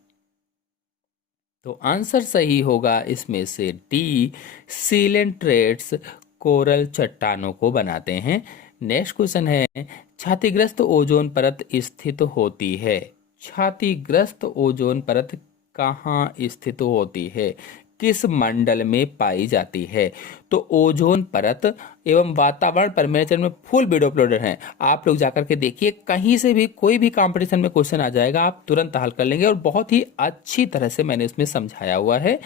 तो आंसर सही होगा इसमें से डी, सीलेंट्रेट्स कोरल चट्टानों को बनाते हैं। नेक्स्ट क्वेश्चन है क्षतिग्रस्त ओजोन परत स्थित होती है। क्षतिग्रस्त ओजोन परत कहाँ स्थित होती है, किस मंडल में पाई जाती है? तो ओजोन परत एवं वातावरण पर मेरे चैनल में फुल वीडियो अपलोडेड हैं, आप लोग जाकर के देखिए। कहीं से भी कोई भी कंपटीशन में क्वेश्चन आ जाएगा आप तुरंत हल कर लेंगे और बहुत ही अच्छी तरह से मैंने इसमें समझाया हुआ है।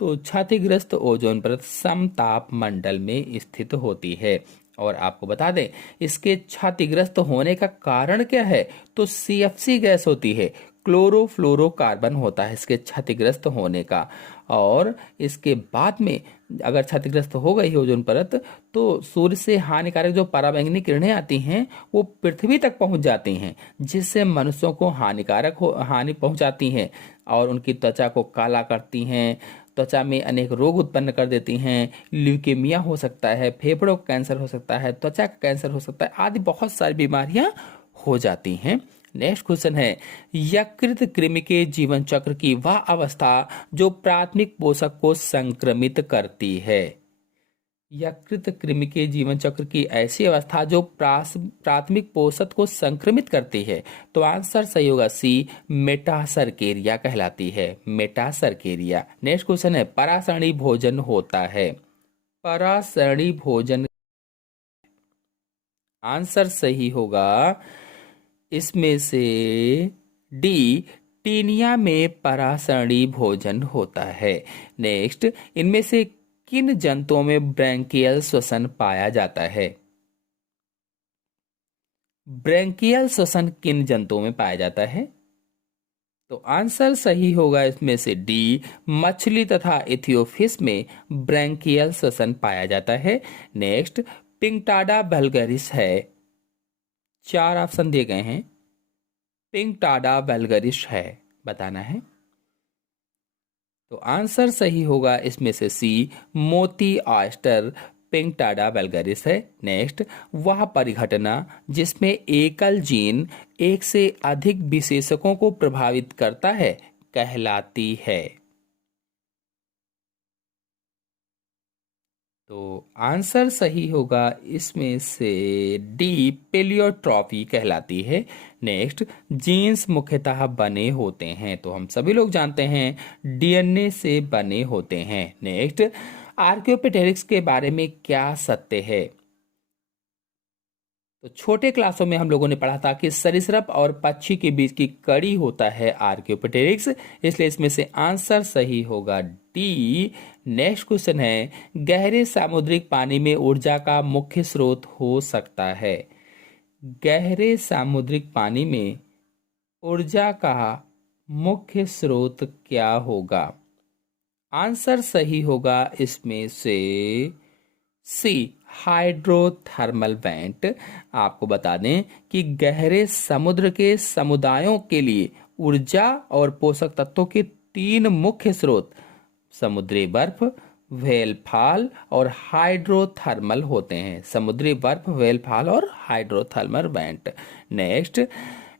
तो क्षतिग्रस्त ओजोन परत समताप मंडल में स्थित होती है। और आपको बता दें इसके क्षतिग्रस्त होने का कारण क्या है, तो CFC गैस होती है, क्लोरोफ्लोरोकार्बन होता है इसके क्षतिग्रस्त होने का। और इसके बाद में अगर क्षतिग्रस्त हो गई ओजोन परत तो सूर्य से हानिकारक जो पराबैंगनी किरणें आती हैं वो पृथ्वी तक पहुंच जाती हैं, जिससे मनुष्यों को हानि पहुंचाती हैं और उनकी त्वचा को काला करती हैं, त्वचा में अनेक रोग उत्पन्न कर देती हैं। ल्यूकेमिया हो सकता है, फेफड़ों का कैंसर हो सकता है, त्वचा का कैंसर हो सकता है, आदि बहुत सारी बीमारियां हो जाती हैं। नेक्स्ट क्वेश्चन है, यकृत कृमि के जीवन चक्र की वह अवस्था जो प्राथमिक पोषक को संक्रमित करती है। यकृत कृमि के जीवन चक्र की ऐसी अवस्था जो प्राथमिक पोषक को संक्रमित करती है, तो आंसर सही होगा सी, मेटासर्केरिया कहलाती है, मेटासर्केरिया। नेक्स्ट क्वेश्चन है, परासरणी भोजन होता है। परासरणी भोजन, आंसर सही होगा इसमें से डी, टीनिया में परासरणी भोजन होता है। नेक्स्ट, इनमें से किन जंतुओं में ब्रैंकियल श्वसन पाया जाता है। ब्रैंकियल श्वसन किन जंतुओं में पाया जाता है, तो आंसर सही होगा इसमें से डी, मछली तथा इथियोफिस में ब्रैंकियल श्वसन पाया जाता है। नेक्स्ट, पिंगटाडा वल्गरिस है, 4 ऑप्शन दिए गए हैं, पिंगटाडा वल्गरिस है, बताना है। तो आंसर सही होगा इसमें से सी, मोती ऑयस्टर पिंगटाडा वल्गरिस है। नेक्स्ट, वह परिघटना जिसमें एकल जीन एक से अधिक विशेषकों को प्रभावित करता है कहलाती है। तो आंसर सही होगा इसमें से डी, पेलियोट्रॉफी कहलाती है। नेक्स्ट, जीन्स मुख्यतः बने होते हैं, तो हम सभी लोग जानते हैं DNA से बने होते हैं। नेक्स्ट, आर्कियोपेटेरिक्स के बारे में क्या सत्य है, तो छोटे क्लासों में हम लोगों ने पढ़ा था कि सरीसृप और पक्षी के बीच की कड़ी होता है आर्कियोपेटेरिक्स, इसलिए इसमें से आंसर सही होगा डी। नेक्स्ट क्वेश्चन है, गहरे सामुद्रिक पानी में ऊर्जा का मुख्य स्रोत हो सकता है। गहरे सामुद्रिक पानी में ऊर्जा का मुख्य स्रोत क्या होगा, आंसर सही होगा इसमें से सी, हाइड्रोथर्मल वेंट। आपको बता दें कि गहरे समुद्र के समुदायों के लिए ऊर्जा और पोषक तत्वों के 3 मुख्य स्रोत समुद्री बर्फ, व्हेल फॉल और हाइड्रोथर्मल होते हैं। समुद्री बर्फ, व्हेल फॉल और हाइड्रोथर्मल वेंट। नेक्स्ट,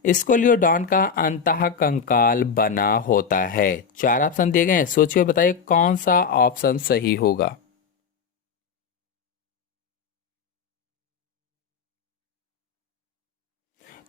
स्कोलियोडॉन का अंतः कंकाल बना होता है। 4 ऑप्शन दिए गए हैं, सोचिए बताइए कौन सा ऑप्शन सही होगा।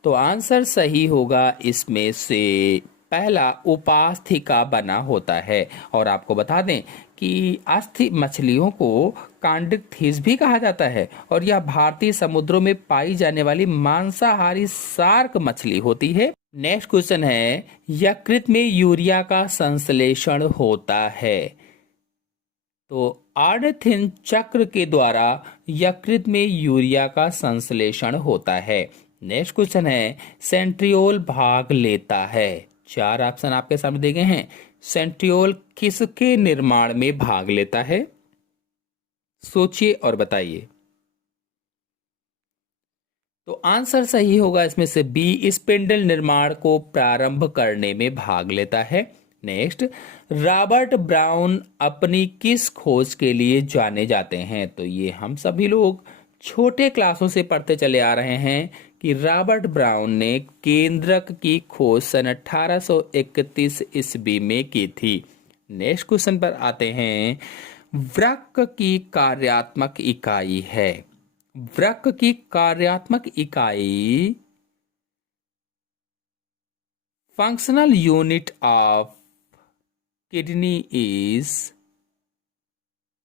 तो आंसर सही होगा इसमें से पहला, उपास्थिका बना होता है। और आपको बता दें कि अस्थि मछलियों को कांडिकथीस भी कहा जाता है और यह भारतीय समुद्रों में पाई जाने वाली मांसाहारी शार्क मछली होती है। नेक्स्ट क्वेश्चन है, यकृत में यूरिया का संश्लेषण होता है, तो आर्नथिन चक्र के द्वारा यकृत में यूरिया का संश्लेषण होता है। नेक्स्ट क्वेश्चन है, सेंट्रियोल भाग लेता है। 4 ऑप्शन आपके सामने दिए गए हैं, सेंट्रियोल किसके निर्माण में भाग लेता है, सोचिए और बताइए। तो आंसर सही होगा इसमें से बी, स्पिंडल निर्माण को प्रारंभ करने में भाग लेता है। नेक्स्ट, रॉबर्ट ब्राउन अपनी किस खोज के लिए जाने जाते हैं, तो ये हम सभी लोग छोटे क्लासों से पढ़ते चले आ रहे हैं कि रॉबर्ट ब्राउन ने केंद्रक की खोज सन 1831 ईस्वी में की थी। नेक्स्ट क्वेश्चन पर आते हैं, वृक्क की कार्यात्मक इकाई है। वृक्क की कार्यात्मक इकाई, functional unit of kidney is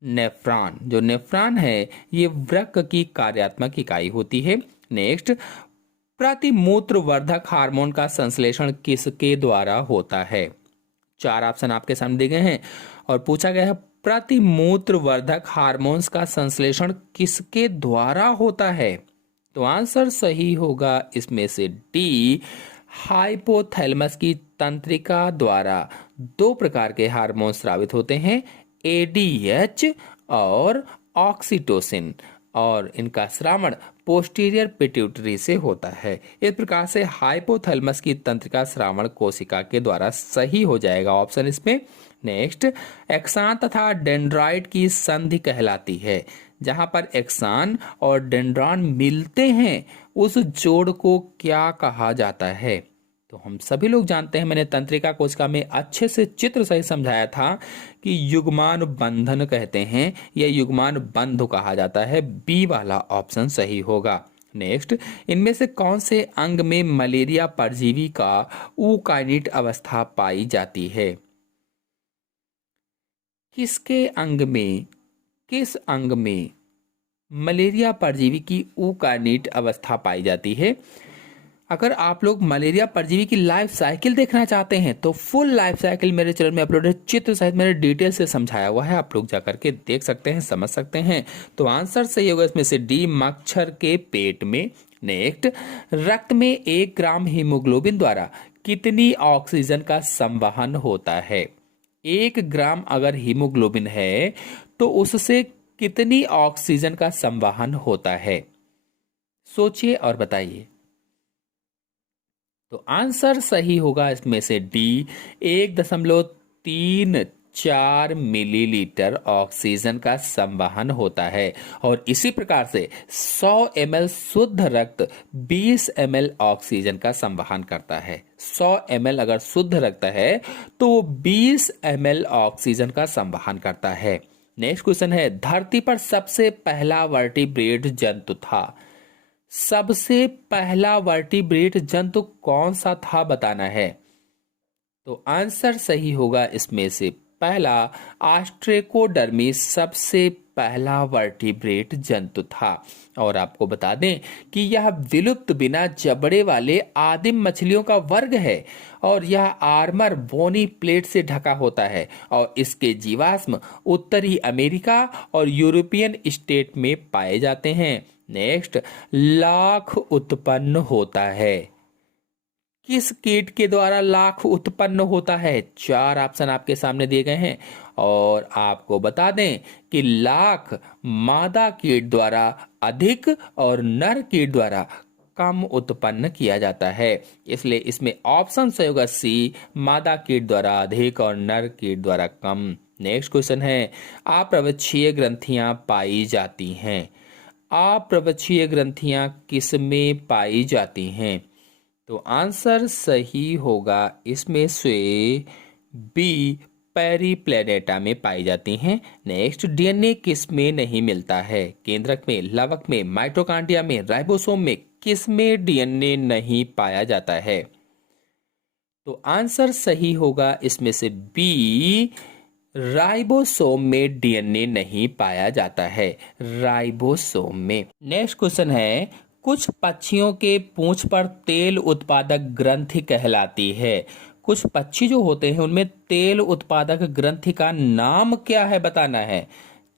nephron. जो नेफ्रॉन है ये वृक्क की कार्यात्मक इकाई होती है। नेक्स्ट, प्रतिमूत्र वर्धक हार्मोन का संश्लेषण किसके द्वारा होता है। 4 ऑप्शन आपके सामने दिए गए हैं और पूछा गया है प्रतिमूत्र वर्धक हार्मोन्स का संश्लेषण किसके द्वारा होता है? तो आंसर सही होगा इसमें से डी, हाइपोथैलेमस की तंत्रिका द्वारा 2 प्रकार के हार्मोन स्रावित होते हैं, एडीएच और ऑक्सीटोसिन, और इनका श्रावण पोस्टीरियर पिट्यूटरी से होता है। इस प्रकार से हाइपोथैलेमस की तंत्रिका श्रावण कोशिका के द्वारा सही हो जाएगा ऑप्शन इसमें। नेक्स्ट, एक्सान तथा डेंड्राइट की संधि कहलाती है। जहां पर एक्सान और डेंड्रॉन मिलते हैं उस जोड़ को क्या कहा जाता है? तो हम सभी लोग जानते हैं, मैंने तंत्रिका कोशिका में अच्छे से चित्र सही समझाया था कि युग्मान बंधन कहते हैं या युग्मान बंध कहा जाता है। बी वाला ऑप्शन सही होगा। नेक्स्ट, इनमें से कौन से अंग में मलेरिया परजीवी का ऊकाइनिट अवस्था पाई जाती है? किस अंग में मलेरिया परजीवी की ऊकाइनिट अवस्था पाई जाती है? अगर आप लोग मलेरिया परजीवी की लाइफ साइकिल देखना चाहते हैं तो फुल लाइफ साइकिल मेरे चैनल में अपलोड है, चित्र सहित मैंने डिटेल से समझाया हुआ है, आप लोग जाकर के देख सकते हैं, समझ सकते हैं। तो आंसर सही होगा इसमें से डी, मच्छर के पेट में। नेक्स्ट, रक्त में 1 ग्राम हीमोग्लोबिन द्वारा कितनी ऑक्सीजन का संवहन होता है? 1 ग्राम अगर हीमोग्लोबिन है तो उससे कितनी ऑक्सीजन का संवहन होता है? सोचिए और बताइए। तो आंसर सही होगा इसमें से डी, 1.34 मिलीलीटर ऑक्सीजन का संवहन होता है। और इसी प्रकार से 100 ml शुद्ध रक्त 20 ml ऑक्सीजन का संवहन करता है। 100 ml अगर शुद्ध रक्त है तो 20 ml ऑक्सीजन का संवहन करता है। नेक्स्ट क्वेश्चन है, धरती पर सबसे पहला वर्टिब्रेट जंतु था। सबसे पहला वर्टिब्रेट जंतु कौन सा था बताना है। तो आंसर सही होगा इसमें से पहला, ऑस्ट्रेकोडर्मी सबसे पहला वर्टिब्रेट जंतु था। और आपको बता दें कि यह विलुप्त बिना जबड़े वाले आदिम मछलियों का वर्ग है और यह आर्मर बोनी प्लेट से ढका होता है और इसके जीवाश्म उत्तरी अमेरिका और यूरोपियन स्टेट में पाए जाते हैं। नेक्स्ट, लाख उत्पन्न होता है। किस कीट के द्वारा लाख उत्पन्न होता है? 4 ऑप्शन आपके सामने दिए गए हैं और आपको बता दें कि लाख मादा कीट द्वारा अधिक और नर कीट द्वारा कम उत्पन्न किया जाता है, इसलिए इसमें ऑप्शन सही होगा सी, मादा कीट द्वारा अधिक और नर कीट द्वारा कम। नेक्स्ट क्वेश्चन है, अप्रवक्षीय ग्रंथियां पाई जाती हैं। अप्रवक्षीय ग्रंथियां किस में पाई जाती हैं? तो आंसर सही होगा इसमें से बी, पेरीप्लेनेटा में पाई जाती हैं। नेक्स्ट, डीएनए किस में नहीं मिलता है? केंद्रक में, लवक में, माइटोकॉन्ड्रिया में, राइबोसोम में, किस में डीएनए नहीं पाया जाता है? तो आंसर सही होगा इसमें से बी, राइबोसोम में डीएनए नहीं पाया जाता है, राइबोसोम में। नेक्स्ट क्वेश्चन है, कुछ पक्षियों के पूंछ पर तेल उत्पादक ग्रंथि कहलाती है। कुछ पक्षी जो होते हैं उनमें तेल उत्पादक ग्रंथि का नाम क्या है बताना है।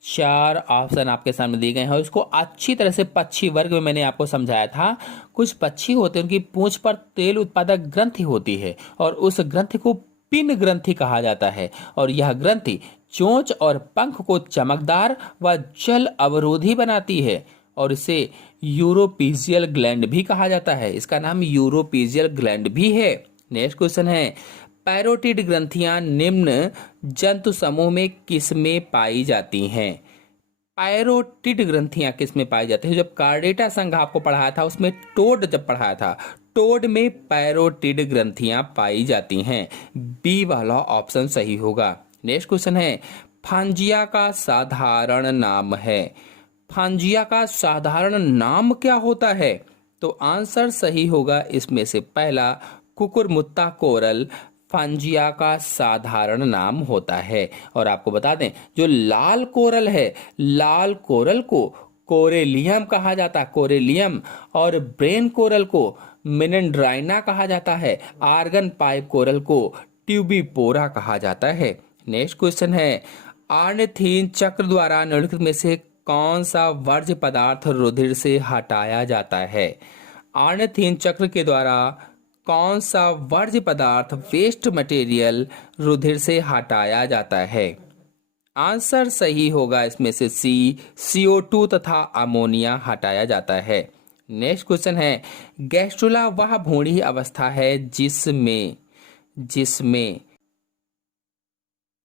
4 ऑप्शन आपके सामने दिए गए हैं और इसको अच्छी तरह से पक्षी वर्ग में मैंने आपको समझाया था। कुछ पक्षी होते हैं उनकी पूंछ पर तेल उत्पादक ग्रंथि होती है और उस ग्रंथि को पिन ग्रंथि कहा जाता है और यह ग्रंथि चोंच और पंख को चमकदार व जल अवरोधी बनाती है और इसे यूरोपीजियल ग्लैंड भी कहा जाता है। इसका नाम यूरोपीजियल ग्लैंड भी है। नेक्स्ट क्वेश्चन है, पैरोटिड ग्रंथियां निम्न जंतु समूह में किस में पाई जाती हैं? पैरोटिड ग्रंथियां किस में पाई जाती है? जब कार्डेटा संघ आपको पढ़ाया था उसमें टोड जब पढ़ाया था, टोड में पैरोटिड ग्रंथियां पाई जाती हैं। बी वाला ऑप्शन सही होगा। नेक्स्ट क्वेश्चन है, फांजिया का साधारण नाम है। फांजिया का साधारण नाम क्या होता है? तो आंसर सही होगा इसमें से पहला, कुकुरमुत्ता कोरल फांजिया का साधारण नाम होता है। और आपको बता दें जो लाल कोरल है, लाल कोरल को कोरेलियम कहा जाता है, कोरेलियम, और ब्रेन कोरल को मेनेंड्राइना कहा जाता है, आर्गन पाइप कोरल को ट्यूबिपोरा कहा जाता है। नेक्स्ट क्वेश्चन है, आर्नेथीन चक्र द्वारा निम्नलिखित में से कौन सा वर्ज्य पदार्थ रुधिर से हटाया जाता है? आर्नेथीन चक्र के द्वारा कौन सा वर्ज्य पदार्थ वेस्ट मटेरियल रुधिर से हटाया जाता है? आंसर सही होगा इसमें से सी, CO2 तथा अमोनिया हटाया जाता है। नेक्स्ट क्वेश्चन है, गैस्ट्रुला वह भ्रूणीय अवस्था है जिसमें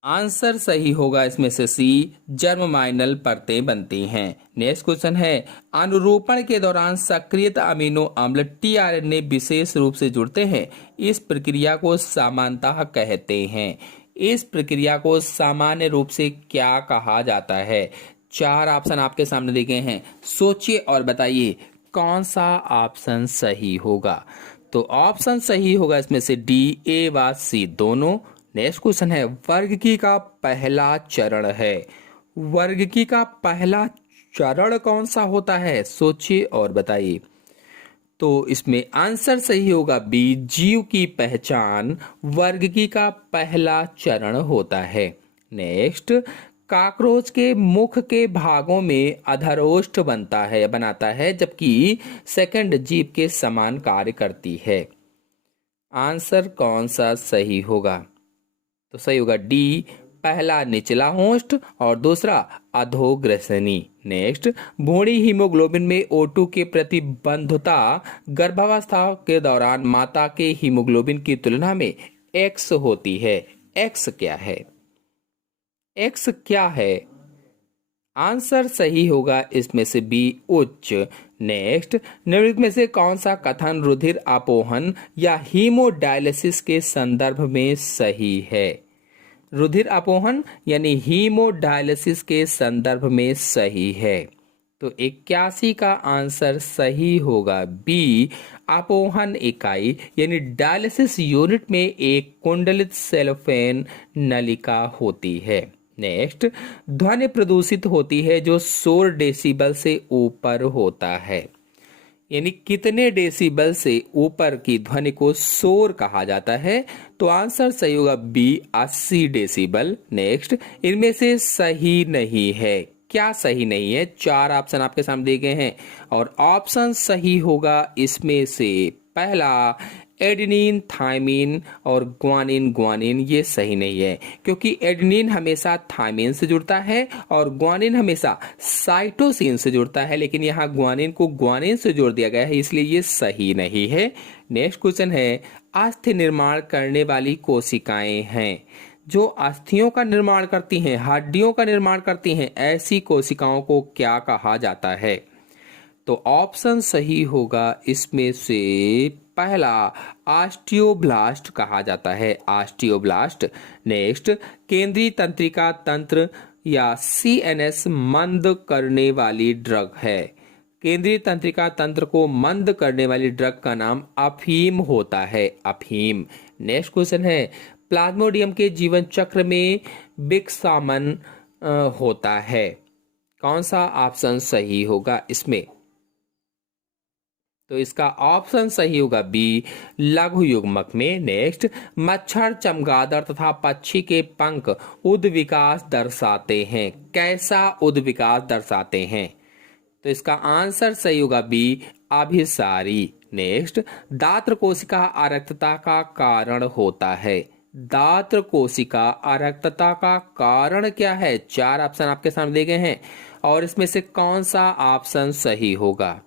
आंसर सही होगा इसमें से सी, जर्ममाइनल परतें बनती हैं। नेक्स्ट क्वेश्चन है, अनुरूपण के दौरान सक्रियत अमीनो अम्ल टीआरएनए विशेष रूप से जुड़ते हैं, इस प्रक्रिया को सामान्यतः कहते हैं। इस प्रक्रिया को सामान्य रूप से क्या कहा जाता है? 4 ऑप्शन आपके सामने दिए गए हैं, सोचिए और बताइए कौन सा ऑप्शन सही होगा। तो ऑप्शन सही होगा इसमें से डी, ए व सी दोनों। नेक्स्ट क्वेश्चन है, वर्गकी का पहला चरण है। वर्गकी का पहला चरण कौन सा होता है? सोचिए और बताइए। तो इसमें आंसर सही होगा बी, जीव की पहचान वर्गकी का पहला चरण होता है। नेक्स्ट, कॉकरोच के मुख के भागों में अधरोष्ठ बनाता है जबकि सेकंड जीभ के समान कार्य करती है। आंसर कौन सा सही होगा? तो सही होगा डी, पहला निचला होस्ट और दूसरा अधोग्रसनी। नेक्स्ट, भ्रूणी हीमोग्लोबिन में O2 के प्रति बंधुता गर्भावस्था के दौरान माता के हीमोग्लोबिन की तुलना में X होती है। X क्या है? X क्या है? आंसर सही होगा इसमें से बी, उच्च। नेक्स्ट, निम्नलिखित में से कौन सा कथन रुधिर अपोहन या हीमोडायलिसिस के संदर्भ में सही है? रुधिर अपोहन यानी हीमोडायलिसिस के संदर्भ में सही है। तो 81 का आंसर सही होगा बी, अपोहन इकाई यानी डायलिसिस यूनिट में एक कुंडलित सेलोफेन नलिका होती है। नेक्स्ट, ध्वनि प्रदूषित होती है जो 100 डेसिबल से ऊपर होता है, यानी कितने डेसिबल से ऊपर की ध्वनि को शोर कहा जाता है? तो आंसर सही होगा बी, 80 डेसिबल। नेक्स्ट, इनमें से सही नहीं है। क्या सही नहीं है? 4 ऑप्शन आपके सामने दिए गए हैं और ऑप्शन सही होगा इसमें से पहला, एडेनिन, थायमिन और ग्वानिन ये सही नहीं है, क्योंकि एडेनिन हमेशा थायमिन से जुड़ता है और ग्वानिन हमेशा साइटोसिन से जुड़ता है, लेकिन यहाँ ग्वानिन को ग्वानिन से जोड़ दिया गया है, इसलिए ये सही नहीं है। नेक्स्ट क्वेश्चन है, अस्थि निर्माण करने वाली कोशिकाएं हैं जो अस्थियों का निर्माण करती हैं, हड्डियों का निर्माण करती हैं, ऐसी कोशिकाओं को क्या कहा जाता है? तो ऑप्शन सही होगा इसमें से पहला, ऑस्टियोब्लास्ट कहा जाता है, ऑस्टियोब्लास्ट। नेक्स्ट, केंद्रीय तंत्रिका तंत्र या CNS मंद करने वाली ड्रग है। केंद्रीय तंत्रिका तंत्र को मंद करने वाली ड्रग का नाम अफीम होता है, अफीम। नेक्स्ट क्वेश्चन है, प्लाज्मोडियम के जीवन चक्र में बिक्सामन होता है, कौन सा ऑप्शन सही होगा इसमें? तो इसका ऑप्शन सही होगा बी, लघु युग्मक में। नेक्स्ट, मच्छर, चमगादड़ तथा पक्षी के पंख उद्विकास दर्शाते हैं, कैसा उद्विकास दर्शाते हैं? तो इसका आंसर सही होगा बी, अभिसारी। नेक्स्ट, दात्र कोशिका अरक्तता का कारण होता है, दात्र कोशिका अरक्तता का कारण क्या है? 4 ऑप्शन आपके सामने दिए गए हैं और इसमें से कौन सा ऑप्शन सही होगा?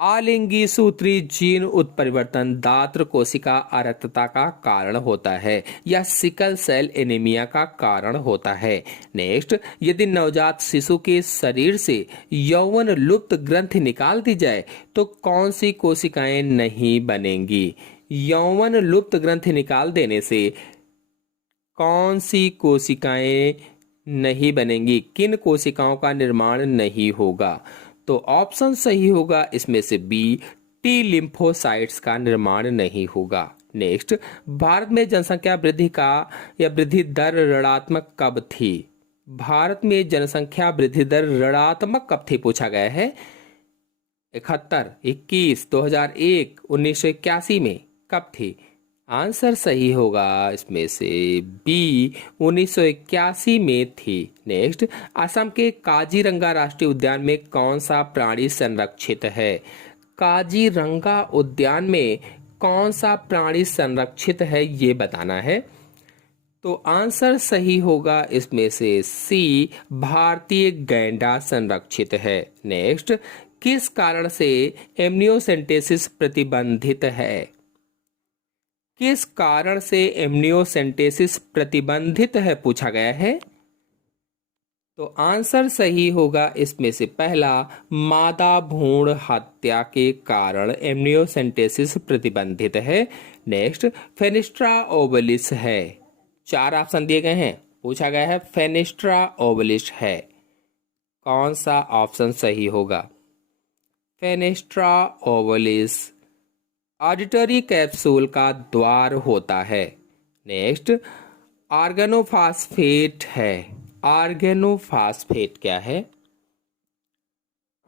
आलिंगी सूत्री जीन उत्परिवर्तन दात्र कोशिका अरक्तता का कारण होता है या सिकल सेल एनीमिया का कारण होता है। नेक्स्ट, यदि नवजात शिशु के शरीर से यौवन लुप्त ग्रंथि निकाल दी जाए तो कौन सी कोशिकाएं नहीं बनेंगी? यौवन लुप्त ग्रंथि निकाल देने से कौन सी कोशिकाएं नहीं बनेंगी? किन कोशिकाओं का निर्माण नहीं होगा? तो ऑप्शन सही होगा इसमें से बी, टी लिम्फोसाइट्स का निर्माण नहीं होगा। नेक्स्ट, भारत में जनसंख्या वृद्धि का या वृद्धि दर ऋणात्मक कब थी? भारत में जनसंख्या वृद्धि दर ऋणात्मक कब थी पूछा गया है। 71, 21, 2001, 1981 में कब थी? आंसर सही होगा इसमें से बी 1981 में थी। नेक्स्ट, असम के काजीरंगा राष्ट्रीय उद्यान में कौन सा प्राणी संरक्षित है? काजीरंगा उद्यान में कौन सा प्राणी संरक्षित है ये बताना है। तो आंसर सही होगा इसमें से सी भारतीय गैंडा संरक्षित है। नेक्स्ट, किस कारण से एमनियोसेंटेसिस प्रतिबंधित है? किस कारण से एमनियोसेंटेसिस प्रतिबंधित है पूछा गया है। तो आंसर सही होगा इसमें से पहला, मादा भ्रूण हत्या के कारण एमनियोसेंटेसिस प्रतिबंधित है। नेक्स्ट, फेनिस्ट्रा ओवलिस है। 4 ऑप्शन दिए गए हैं, पूछा गया है फेनिस्ट्रा ओवलिस है। कौन सा ऑप्शन सही होगा? फेनिस्ट्रा ओवलिस ऑडिटरी कैप्सूल का द्वार होता है। नेक्स्ट, आर्गेनोफास्फेट है। आर्गेनोफास्फेट क्या है?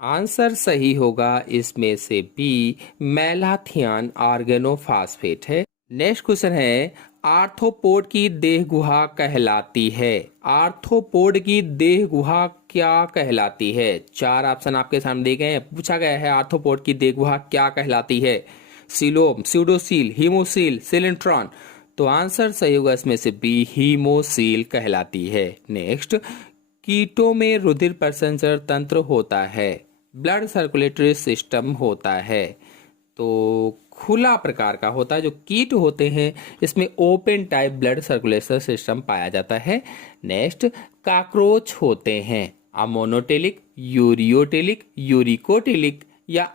आंसर सही होगा इसमें से बी मैलाथियन आर्गेनोफास्फेट है। नेक्स्ट क्वेश्चन है, आर्थ्रोपोड की देह गुहा कहलाती है। आर्थ्रोपोड की देह गुहा क्या कहलाती है? 4 ऑप्शन आपके सामने दिए गए हैं, पूछा गया है आर्थ्रोपोड की देह गुहा क्या कहलाती है? Coelom, pseudocoel, haemocoel, coelenteron. तो आंसर सही होगा इसमें से बी हीमोसील कहलाती है। नेक्स्ट, कीटों में रुधिर परिसंचरण तंत्र होता है, ब्लड सर्कुलेटरी सिस्टम होता है। तो खुला प्रकार का होता है। जो कीट होते हैं इसमें open type blood circulation system पाया जाता है। नेक्स्ट, काकरोच होते हैं अमोनोटेलिक, यूरियोटेलिक, यूरिकोटेलिक या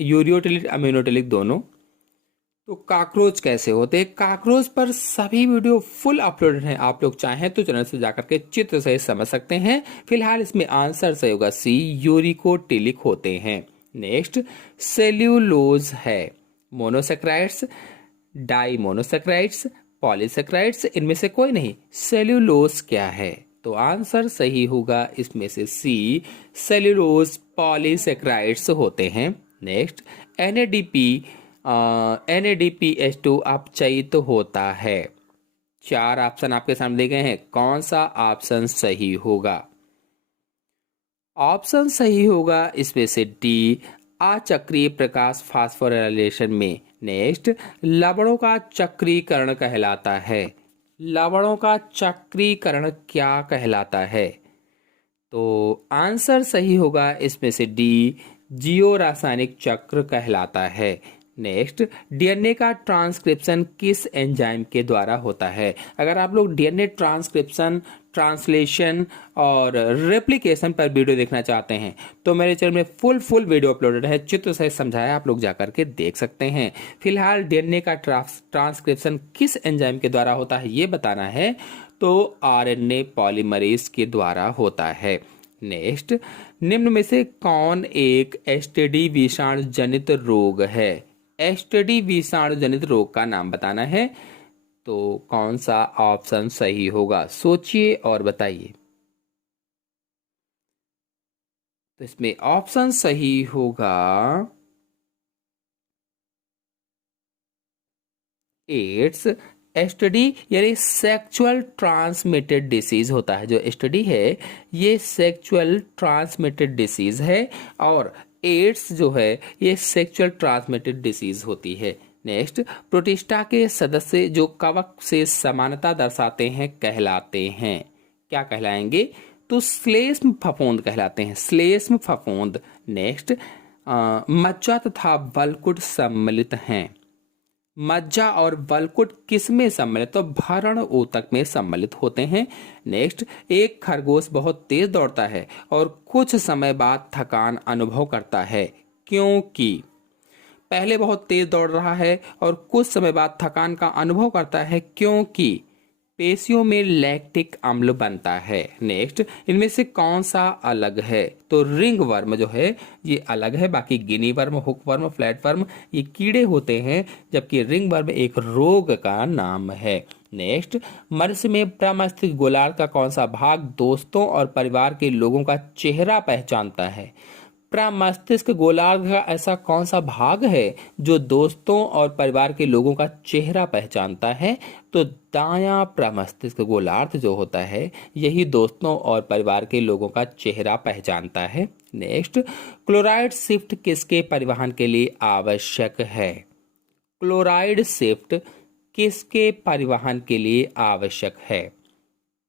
यूरियोटेलिक अमीनोटेलिक दोनों। तो काकरोच कैसे होते हैं? काकरोच पर सभी वीडियो फुल अपलोडेड हैं, आप लोग चाहें तो चैनल से जाकर के चित्र सहित समझ सकते हैं। फिलहाल इसमें आंसर सही होगा सी यूरिकोटेलिक होते हैं। नेक्स्ट, सेल्यूलोज है मोनोसेक्राइड्स, डाई मोनोसेक्राइड्स, पॉलीसेक्राइड्स, इनमें से कोई नहीं। सेल्यूलोज क्या है? तो आंसर सही होगा इसमें से सी सेल्यूलोज पॉलीसेक्राइड्स होते हैं। नेक्स्ट, NADPH2 अपचयित होता है। 4 ऑप्शन आपके सामने दिए गए हैं, कौन सा ऑप्शन सही होगा? ऑप्शन सही होगा इसमें से डी अचक्रीय प्रकाश फास्फोराइलेशन में। नेक्स्ट, लवणों का चक्रीकरण कहलाता है। लवणों का चक्रीकरण क्या कहलाता है? तो आंसर सही होगा इसमें से डी जियो रासायनिक चक्र कहलाता है। नेक्स्ट, डीएनए का ट्रांसक्रिप्शन किस एंजाइम के द्वारा होता है? अगर आप लोग डीएनए ट्रांसक्रिप्शन, ट्रांसलेशन और रेप्लिकेशन पर वीडियो देखना चाहते हैं तो मेरे चैनल में फुल वीडियो अपलोडेड है, चित्र सहित समझाया, आप लोग जाकर के देख सकते हैं। फिलहाल डीएनए का ट्रांसक्रिप्शन किस एंजाइम के द्वारा होता है ये बताना है, तो आरएनए पॉलीमरेज के द्वारा होता है। नेक्स्ट, निम्न में से कौन एक एसटीडी विषाणु जनित रोग है? एसटीडी विषाणु जनित रोग का नाम बताना है। तो कौन सा ऑप्शन सही होगा? सोचिए और बताइए। तो इसमें ऑप्शन सही होगा एड्स। एसटीडी यानी सेक्सुअल ट्रांसमिटेड डिसीज होता है। जो एसटीडी है ये सेक्सुअल ट्रांसमिटेड डिसीज है और एड्स जो है ये सेक्सुअल ट्रांसमिटेड डिसीज होती है। नेक्स्ट, प्रोटिस्टा के सदस्य जो कवक से समानता दर्शाते हैं कहलाते हैं, क्या कहलाएंगे? तो श्लेष्म फफूंद कहलाते हैं, श्लेष्म फफूंद। नेक्स्ट, मज्जा तथा वल्कुट सम्मिलित हैं। मज्जा और वल्कुट किसमें सम्मिलित? तो भरण ऊतक में सम्मिलित होते हैं। नेक्स्ट, एक खरगोश बहुत तेज दौड़ता है और कुछ समय बाद थकान अनुभव करता है, क्योंकि पहले बहुत तेज दौड़ रहा है और कुछ समय बाद थकान का अनुभव करता है क्योंकि पेशियों में लैक्टिक अम्ल बनता है। नेक्स्ट, इनमें से कौन सा अलग है? तो रिंग वर्म जो है ये अलग है, बाकी guinea worm, hookworm, flatworm ये कीड़े होते हैं, जबकि रिंग वर्म एक रोग का नाम है। नेक्स्ट, मनुष्य में प्रमस्तिष्क गोलार्ध का कौन सा भाग दोस्तों और परिवार के लोगों का चेहरा पहचानता है? प्रमस्तिष्क गोलार्ध का ऐसा कौन सा भाग है जो दोस्तों और परिवार के लोगों का चेहरा पहचानता है? तो दायां प्रमस्तिष्क गोलार्ध जो होता है यही दोस्तों और परिवार के लोगों का चेहरा पहचानता है। नेक्स्ट, क्लोराइड शिफ्ट किसके परिवहन के लिए आवश्यक है? क्लोराइड शिफ्ट किसके परिवहन के लिए आवश्यक है?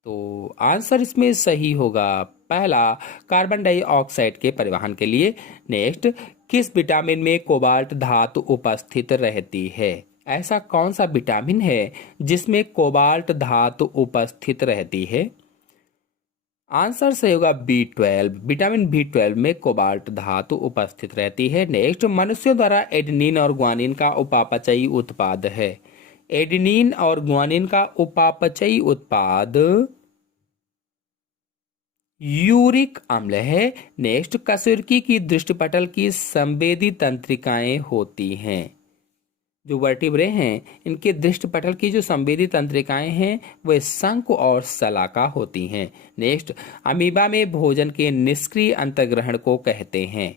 तो आंसर इसमें सही होगा पहला, कार्बन डाइऑक्साइड के परिवहन के लिए। नेक्स्ट, किस विटामिन में कोबाल्ट धातु उपस्थित रहती है? ऐसा कौन सा विटामिन है जिसमें कोबाल्ट धातु उपस्थित रहती है? आंसर सही होगा B12। विटामिन B12 में कोबाल्ट धातु उपस्थित रहती है। नेक्स्ट, मनुष्यों द्वारा एडेनिन और ग्वानिन का उपापचयी उत्पाद है। एडेनिन और ग्वानिन का उपापचयी उत्पाद यूरिक अम्ल है। नेक्स्ट, कशेरुकी की दृष्टिपटल की संवेदी तंत्रिकाएं होती हैं। जो वर्टिब्रे हैं इनके दृष्टिपटल की जो संवेदी तंत्रिकाएं हैं वह शंकु और शलाका होती हैं। नेक्स्ट, अमीबा में भोजन के निष्क्रिय अंतर्ग्रहण को कहते हैं।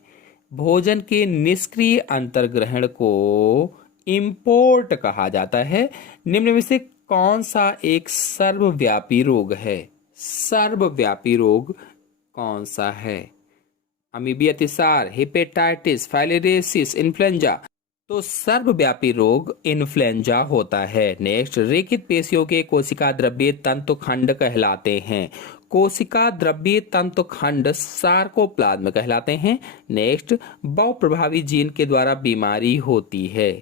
भोजन के निष्क्रिय अंतर्ग्रहण को इंपोर्ट कहा जाता है। निम्न में से कौन सा एक सर्वव्यापी रोग है? सर्वव्यापी रोग कौन सा है? अमीबी अतिसार, हेपेटाइटिस, फाइलेरियोसिस, इन्फ्लुएंजा। तो सर्वव्यापी रोग इन्फ्लुएंजा होता है। नेक्स्ट, रेखित पेशियों के कोशिका द्रव्य तंतुखंड कहलाते हैं। कोशिका द्रव्य तंतुखंड सार्कोप्लाज्म कहलाते हैं। नेक्स्ट, बहु प्रभावी जीन के द्वारा बीमारी होती है।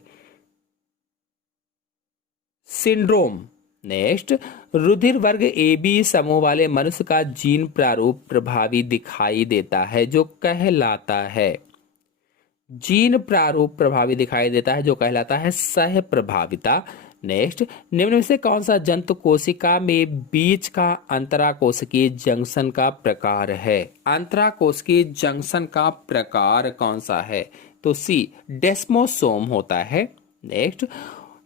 सिंड्रोम। नेक्स्ट, रुधिर वर्ग AB समूह वाले मनुष्य का जीन प्रारूप प्रभावी दिखाई देता है जो कहलाता है। जीन प्रारूप प्रभावी दिखाई देता है जो कहलाता है सह प्रभाविता। नेक्स्ट, निम्न में से कौन सा जंतु कोशिका में बीच का अंतराकोशिकीय जंक्शन का प्रकार है? अंतराकोशिकीय जंक्शन का प्रकार कौन सा है? तो C, डेस्मोसोम होता है। नेक्स्ट,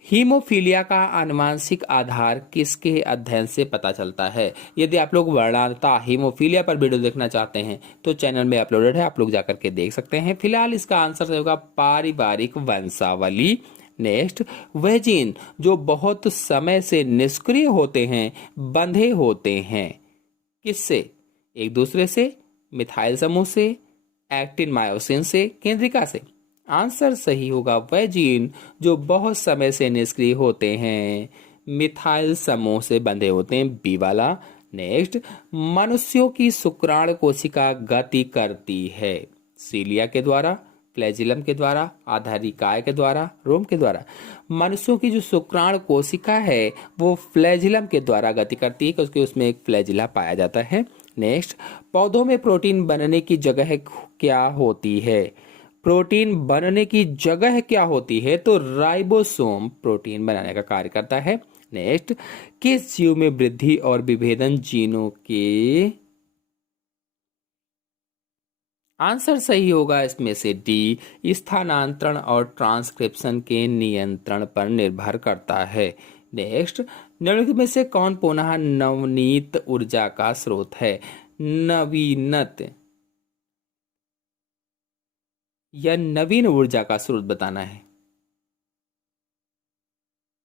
हीमोफीलिया का आनुवांशिक आधार किसके अध्ययन से पता चलता है? यदि आप लोग वर्णांतता हीमोफीलिया पर वीडियो देखना चाहते हैं तो चैनल में अपलोडेड है, आप लोग जाकर के देख सकते हैं। फिलहाल इसका आंसर होगा पारिवारिक वंशावली। नेक्स्ट, वह जीन जो बहुत समय से निष्क्रिय होते हैं बंधे होते हैं किससे? एक दूसरे से, मिथाइल समूह से, एक्टिन मायोसिन से, केंद्रिका से। आंसर सही होगा वह जीन जो बहुत समय से निष्क्रिय होते हैं मिथाइल समूह से बंधे होते हैं, बी वाला। नेक्स्ट, मनुष्यों की शुक्राणु कोशिका गति करती है सीलिया के द्वारा, फ्लैजिलम के द्वारा, आधारिकाय के द्वारा, रोम के द्वारा। मनुष्यों की जो शुक्राणु कोशिका है वो फ्लैजिलम के द्वारा गति करती है क्योंकि उसमें एक फ्लैजिला पाया जाता है। नेक्स्ट, पौधों में प्रोटीन बनने की जगह क्या होती है? प्रोटीन बनने की जगह क्या होती है? तो राइबोसोम प्रोटीन बनाने का कार्य करता है। नेक्स्ट, किस जीव में वृद्धि और विभेदन जीनों के? आंसर सही होगा इसमें से डी, स्थानांतरण और ट्रांसक्रिप्शन के नियंत्रण पर निर्भर करता है। नेक्स्ट, निम्नलिखित में से कौन पुनः नवनीत ऊर्जा का स्रोत है? नवीनत या नवीन ऊर्जा का स्रोत बताना है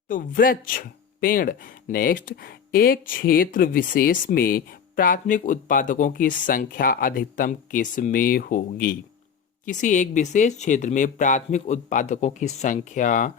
तो वृक्ष, पेड़। नेक्स्ट, एक क्षेत्र विशेष में प्राथमिक उत्पादकों की संख्या अधिकतम किस में होगी? किसी एक विशेष क्षेत्र में प्राथमिक उत्पादकों की संख्या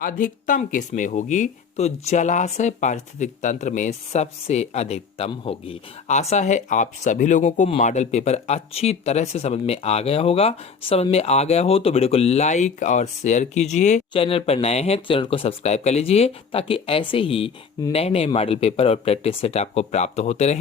अधिकतम किस में होगी? तो जलाशय पारिस्थितिक तंत्र में सबसे अधिकतम होगी। आशा है आप सभी लोगों को मॉडल पेपर अच्छी तरह से समझ में आ गया होगा। समझ में आ गया हो तो वीडियो को लाइक और शेयर कीजिए। चैनल पर नए हैं तो चैनल को सब्सक्राइब कर लीजिए ताकि ऐसे ही नए नए मॉडल पेपर और प्रैक्टिस सेट आपको प्राप्त होते रहें।